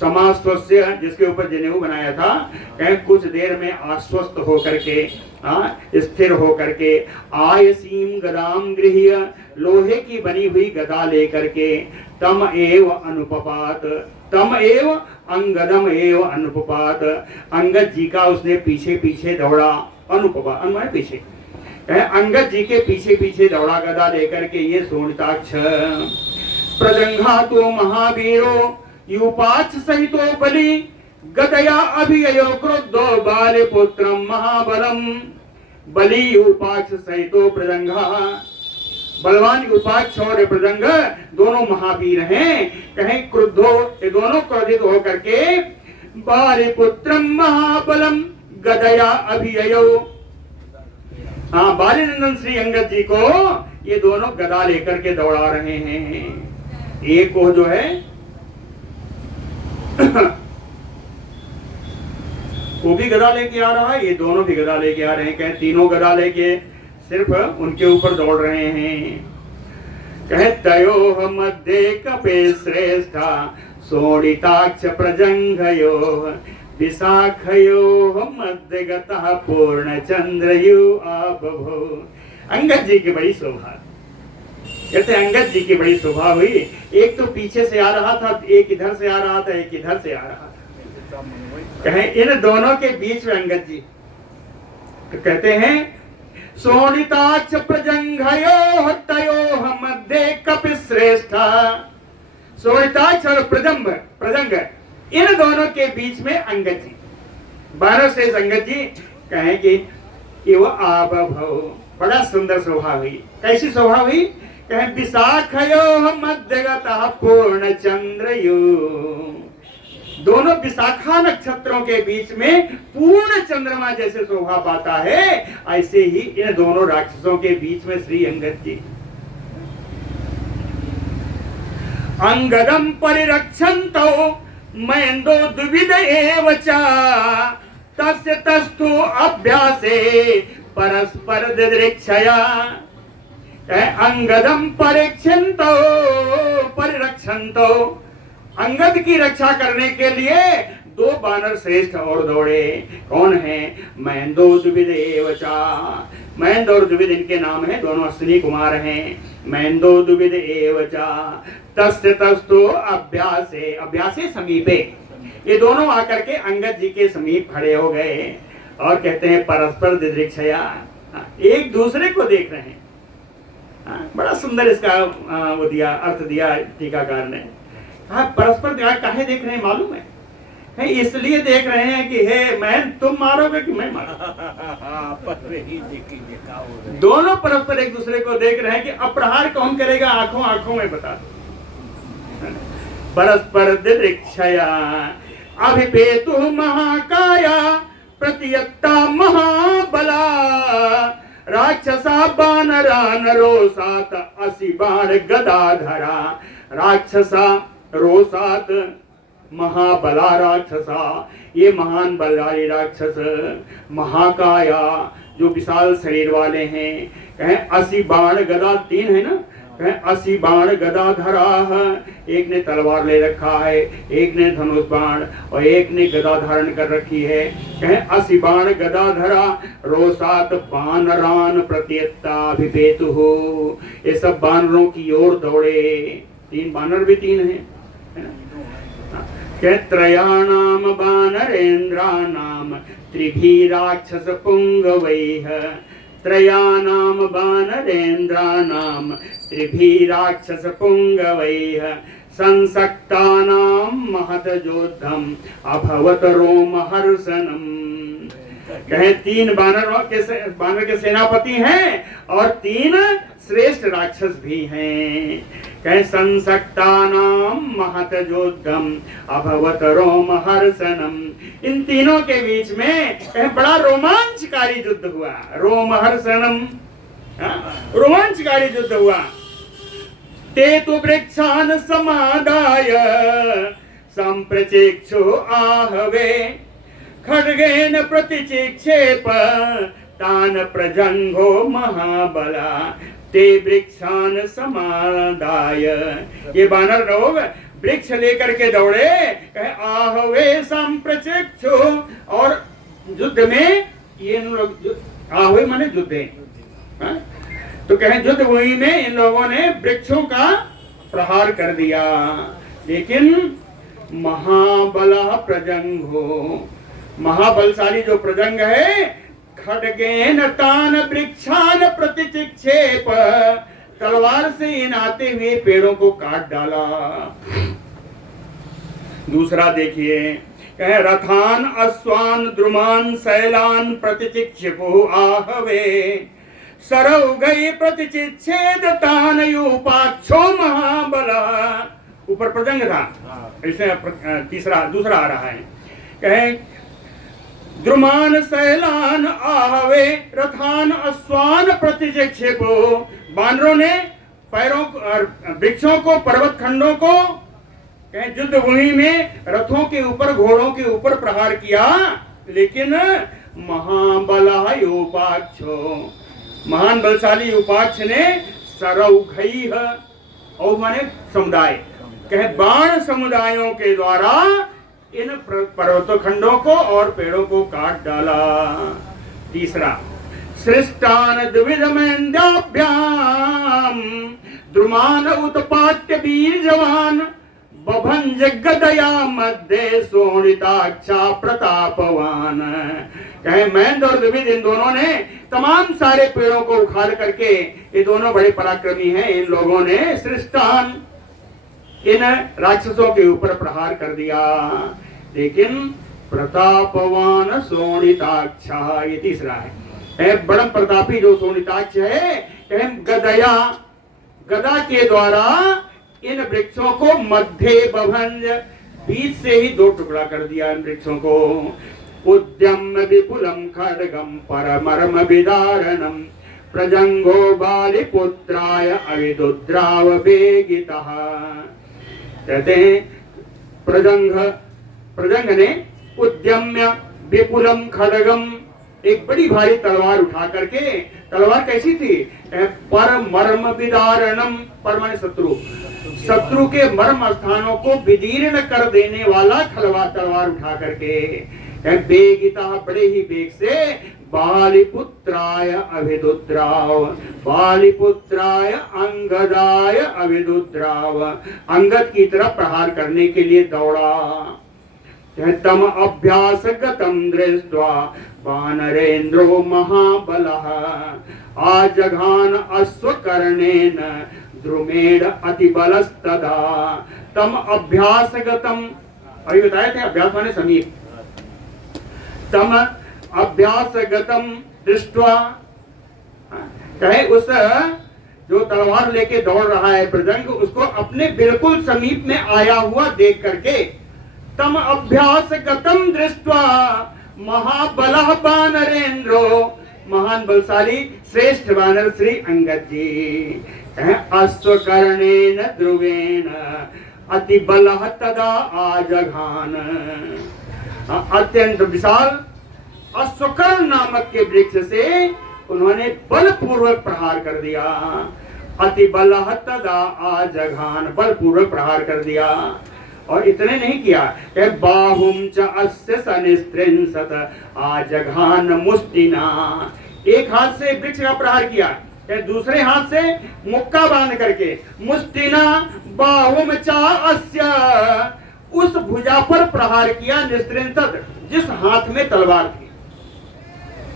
समास्वस्य, जिसके ऊपर जनेऊ बनाया था, कहीं कुछ देर में आश्वस्त होकर के स्थिर होकर के आयसीम गदाम गृह्य, लोहे की बनी हुई गदा लेकर के तम एव अनुपपात, तम एव अंगदम एव अनुपपात, अंगद जी का उसने पीछे पीछे दौड़ा। अनुपपा अनुमान पीछे, अंगद जी के पीछे पीछे दौड़ा गदा लेकर के ये शोणिताक्ष। प्रजंघातो महावीरो यूपाक्ष सहितो बलि गदया अभियो क्रुद्धो बाले पुत्रम महाबलम। बलि यूपाक्ष सहितो प्रजंघा, बलवान यूपाक्ष और प्रजंग दोनों महावीर हैं। कहें क्रुद्धो, ये दोनों क्रोधित होकर के बाले पुत्रम महाबलम गदया अभियो, हाँ बाली नंदन श्री अंगद जी को ये दोनों गदा लेकर के दौड़ा रहे हैं। एक को जो है वो भी गदा लेके आ रहा है, ये दोनों भी गदा लेके आ रहे हैं। कहें तीनों गदा लेके सिर्फ उनके ऊपर दौड़ रहे हैं। कहे तयोः मध्ये कपे श्रेष्ठा शोणिताक्ष प्रजंघयोः विशाखयोः मध्यगतः पूर्णचंद्रयु आबभो। अंगद जी की बड़ी शोभा, कहते अंगद जी की बड़ी शोभा हुई। एक तो पीछे से आ रहा था, एक इधर से आ रहा था, एक इधर से आ रहा था। कहें इन दोनों के बीच में अंगद जी तो कहते हैं शोणिताक्ष प्रजंघयोः तयोः मध्ये कपि श्रेष्ठा। शोणिताक्ष और प्रजंग इन दोनों के बीच में अंगद जी, 12 से अंगद जी कहें कि वो आबभौ, बड़ा सुंदर शोभा हुई। कैसी शोभा हुई? कहें विशाखयोः मध्यगतः पूर्णचंद्रयु, दोनों विशाखा नक्षत्रों के बीच में पूर्ण चंद्रमा जैसे शोभा पाता है, ऐसे ही इन दोनों राक्षसों के बीच में श्री अंगद जी। अंगदम परिरक्षन्तौ महेंद्रो द्विविध एव च तस्य तस्थु अभ्यासे परस्पर दिदृक्षया। अंगदम परिरक्षन्तौ, अंगद की रक्षा करने के लिए 2 बानर श्रेष्ठ और दौड़े। कौन है? महेंद्रो द्विविध एव च, महेंद्र और द्विविध इनके नाम है, दोनों अश्विनी कुमार हैं। महेंद्रो द्विविध एव च तस्य तस्थु अभ्यासे, अभ्यासे समीपे, ये दोनों आकर के अंगद जी के समीप खड़े हो गए और कहते हैं परस्पर दिदृक्षया, एक दूसरे को देख रहे हैं। बड़ा सुंदर इसका वो दिया, अर्थ दिया टीकाकार ने। परस्पर काहे देख रहे हैं मालूम है? इसलिए देख रहे हैं कि हे मैं तुम मारोगे कि मैं मारूंगा। दोनों परस्पर एक दूसरे को देख रहे हैं कि अपराध कौन करेगा, आंखों आंखों में बता। परस्पर दिदृक्षया अभिपेतु महाकाया प्रतियत्ता महाबला राक्षसा बानरा नरोसात असि बाण गदाधरा। राक्षसा रोसात महाबला राक्षसा, ये महान बलशाली राक्षस। महाकाया जो विशाल शरीर वाले हैं। कहें 80 बाण गदा, 3 है ना, कहें 80 बाण गदा धरा है। एक ने तलवार ले रखा है, एक ने धनुष बाण और एक ने गदा धारण कर रखी है। कहें 80 बाण गदा धरा रोसात बानरान प्रत्येताभिपेतु हो, ये सब बानरों की ओर दौड़े। 3 बानर भी 3 हैं, है ना। त्रयाणाम बानरेन्द्राणाम त्रिभिराक्षस पुंगवैः, त्रयाणाम बानरेन्द्राणाम त्रिभिराक्षस पुंगवैः संसक्तानां महत योद्धम अभवत रोमहर्षणम्। कहे 3 बानर के सेनापति हैं और 3 श्रेष्ठ राक्षस भी हैं। कहे संसक्तानां महत योद्धम अभवत रोमहर्षणम्। इन तीनों के बीच में कहे बड़ा रोमांचकारी युद्ध हुआ। रोमहर्षणम्, रोमांचकारी युद्ध हुआ। ते तु वृक्षान् समादाय संप्रचेक्षु आहवे खड्गेन प्रतिचिक्षेप तान प्रजंघो महाबला ते वृक्षान समादाय। ये वानर लोग वृक्ष लेकर के दौड़े, कहे आहवे संप्रचिक्षु, और युद्ध में ये लोग, आहवे माने युद्ध है, तो कहे युद्ध भूमि में इन लोगों ने वृक्षों का प्रहार कर दिया। लेकिन महाबला प्रजंघो, महाबलशाली जो प्रजंग है, खड्गेन तान वृक्षान प्रतिचिक्षेप, तलवार से इन आते हुए पेड़ों को काट डाला। दूसरा देखिए, कहे रथान अश्वान द्रुमान शैलान प्रतिचिक्षेपु आहवे सरौ गई प्रतिचिच्छेद तान यूपाक्षो महाबला। ऊपर प्रजंग था, ऐसे दूसरा आ रहा है, कहे द्रुमान शैलान आहवे रथान अश्वान प्रतिचिक्षेपो, बानरों ने पैरों वृक्षों को, पर्वत खंडों को, कहे युद्ध भूमि में रथों के ऊपर, घोड़ों के ऊपर प्रहार किया। लेकिन महाबला यूपाक्षो, महान बलशाली उपाक्ष ने सरौघई, और माने समुदाय, कहे बाण समुदायों के द्वारा इन पर्वत खंडों को और पेड़ों को काट डाला। तीसरा, सृष्टान द्विविधमेन्द्याभ्याम द्रुमान उत्पाट्य वीर जवान बभंज गदया मध्य शोणिताक्षा प्रतापवान। कहे मैंद और द्विविध, इन दोनों ने तमाम सारे पेड़ों को उखाड़ करके, ये दोनों बड़े पराक्रमी हैं, इन लोगों ने सृष्टान, इन राक्षसों के ऊपर प्रहार कर दिया। लेकिन प्रतापवान शोणिताक्षा, ये तीसरा है, बड़ा प्रतापी जो शोणिताक्ष है, गदया, गदा के द्वारा इन वृक्षों को मध्य बभंज, बीच से ही दो टुकड़ा कर दिया इन वृक्षों को। उद्यम विपुलम खड्गम परमर्म विदारणम प्रजंगो बालिपुत्राय अविदुद्राव वेगितः। कहते हैं प्रजंग ने उद्यम्य विपुलम खड्गम, एक बड़ी भारी तलवार उठा करके, तलवार कैसी थी, पर मर्म विदारणम, पर माने शत्रु, शत्रु के मर्म स्थानों को विदीर्ण कर देने वाला तलवार उठा करके, वेगिता, बड़े ही वेग से, बालिपुत्राय अभिदुद्राव, बालिपुत्राय अंगदाय अभिदुद्राव, अंगद की तरफ प्रहार करने के लिए दौड़ा। तम अभ्यास गतम दृष्ट्वा वानरेन्द्रो महाबलः आजघान अश्वकर्णेन द्रुमेण अतिबलस्तदा। तम अभ्यास गतम, अभी बताए थे, अभ्यास माने समीप, तम अभ्यास गतम दृष्ट्वा, कहे उस जो तलवार लेके दौड़ रहा है प्रजंग, उसको अपने बिल्कुल समीप में आया हुआ देख करके, तम अभ्यास गतम दृष्ट्वा महाबलः वानरेन्द्रो, महान बलशाली श्रेष्ठ वानर श्री अंगद जी, अश्वकर्णेन ध्रुवेण अति बलः तदा आजघान। अत्यंत विशाल अश्वकर्ण नामक के वृक्ष से उन्होंने बलपूर्वक प्रहार कर दिया। अति बलः तदा आजघान, बलपूर्वक प्रहार कर दिया। और इतने नहीं किया, बाहुम च अस्य सनिस्त्रिंशत आजघान मुष्टिना, एक हाथ से वृक्ष का प्रहार किया, दूसरे हाथ से मुक्का बांध करके, मुष्टिना बाहुम च अस्य, उस भुजा पर प्रहार किया, निस्त्रिंशत, जिस हाथ में तलवार थी,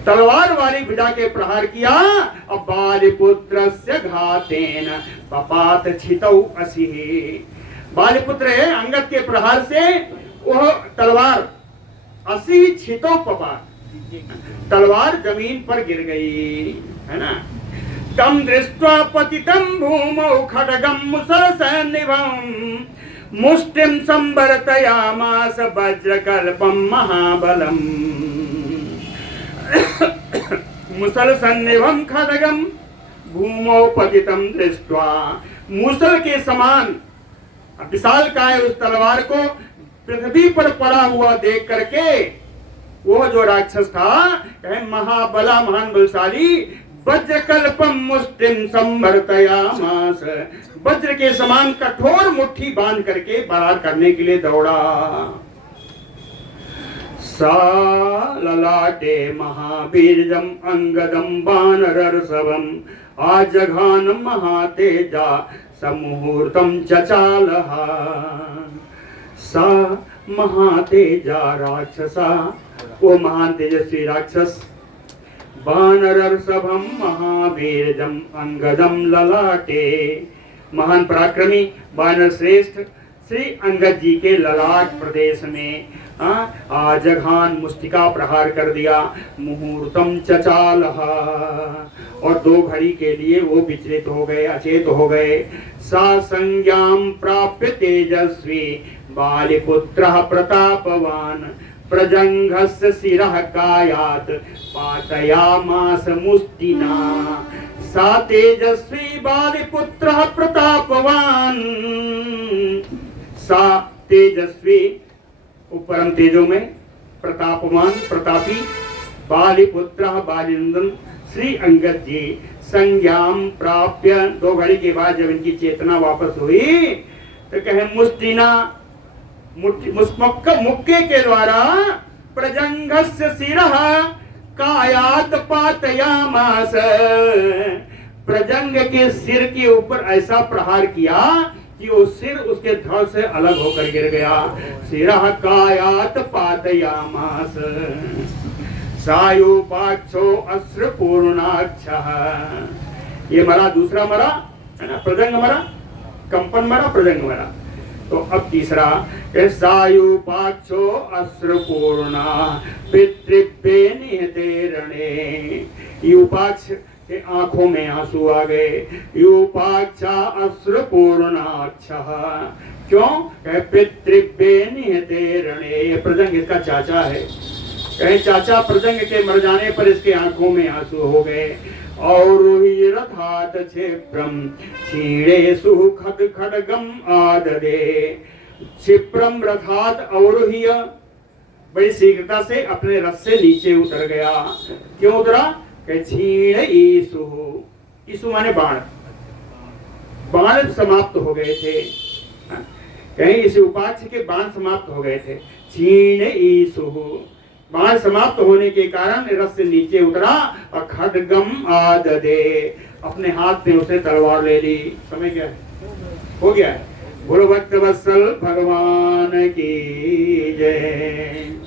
तलवार वाली भुजा के प्रहार किया। अब बालिपुत्रस्य घातेन पपात छितौ असिहि, बालिपुत्र है अंगद के प्रहार से वह तलवार 80 छितों पपात, तलवार जमीन पर गिर गई, है ना। तम दृष्ट्वा पतितं भूमौ खड्गं मुसलसन्निभं मुष्टिं संवर्तयामास वज्रकल्पं महाबलम्। मुसलसन्निभं खड्गं भूमौ पतितं दृष्ट्वा, मूसल के समान विशाल काय उस तलवार को पृथ्वी पर पड़ा हुआ देख करके वो जो राक्षस था कहे महाबला महान बलशाली वज्रकल्पम मुष्टिम संवर्तयामास, वज्र के समान कठोर मुट्ठी बांध करके बाहर करने के लिए दौड़ा। सा ललाटे महावीरजम अंगदम वानरर्षभम आजघान महातेजा समुहूर्तम चचालः। सा महातेजा राक्षसा, वो महान तेजस्वी राक्षस वानरर्षभम महावीरजम अंगदम ललाटे, महान पराक्रमी वानर श्रेष्ठ श्री अंगद जी के ललाट प्रदेश में आजघान मुष्टिका प्रहार कर दिया। मुहूर्तम चचालः, और 2 घड़ी के लिए वो विचलित हो गए, अचेत हो गए। सा संज्ञाम प्राप्य तेजस्वी बालिपुत्रः प्रतापवान प्रजंघस्य शिरः कायात् पातयामास मुष्टिना। सा तेजस्वी बालिपुत्रः प्रतापवान, सा तेजस्वी परम तेजो में प्रतापवान प्रतापी बालिपुत्रः बालिनंदन श्री अंगद जी संज्ञाम प्राप्य, 2 घड़ी के बाद जब इनकी चेतना वापस हुई तो कहे मुष्टिना, मुक्के के द्वारा प्रजंघस्य शिरः कायात् पातयामास, प्रजंग के सिर के ऊपर ऐसा प्रहार किया कि वो सिर उसके धड़ से अलग होकर गिर गया। शिरः कायात् पातयामास सायुपाक्षो अश्रुपूर्णाक्षः, ये मरा, दूसरा मरा है ना, प्रजंग मरा, कंपन मरा, प्रजंग मरा। तो अब तीसरा सायुपाक्षो अश्रुपूर्णा पितृभ्ये निहते रणे, युपाक्ष के आंखों में आंसू आ गए। युपाक्षा अश्रुपूर्णाक्षः, क्यों? पितृभ्ये निहते रणे, ये प्रजंग इसका चाचा है। कहे चाचा प्रजंग के मर जाने पर इसके आंखों में आंसू हो गए। और रथात क्षिप्रम क्षीणेषु खड्गम आददे, क्षिप्रम रथात अवरोह्य, बड़ी शीघ्रता से अपने रथ से नीचे उतर गया। क्यों उतरा? क्षीण ईसु, ईसु माने बाण, बाण समाप्त हो गए थे। कहीं इस उपाक्ष के बाण समाप्त हो गए थे। क्षीण ईसु, बाण समाप्त होने के कारण रथ से नीचे उतरा और खड्गम आददे, अपने हाथ में उसने तलवार ले ली। समय क्या है? हो गया है। बोलो भक्तवत्सल भगवान की जय।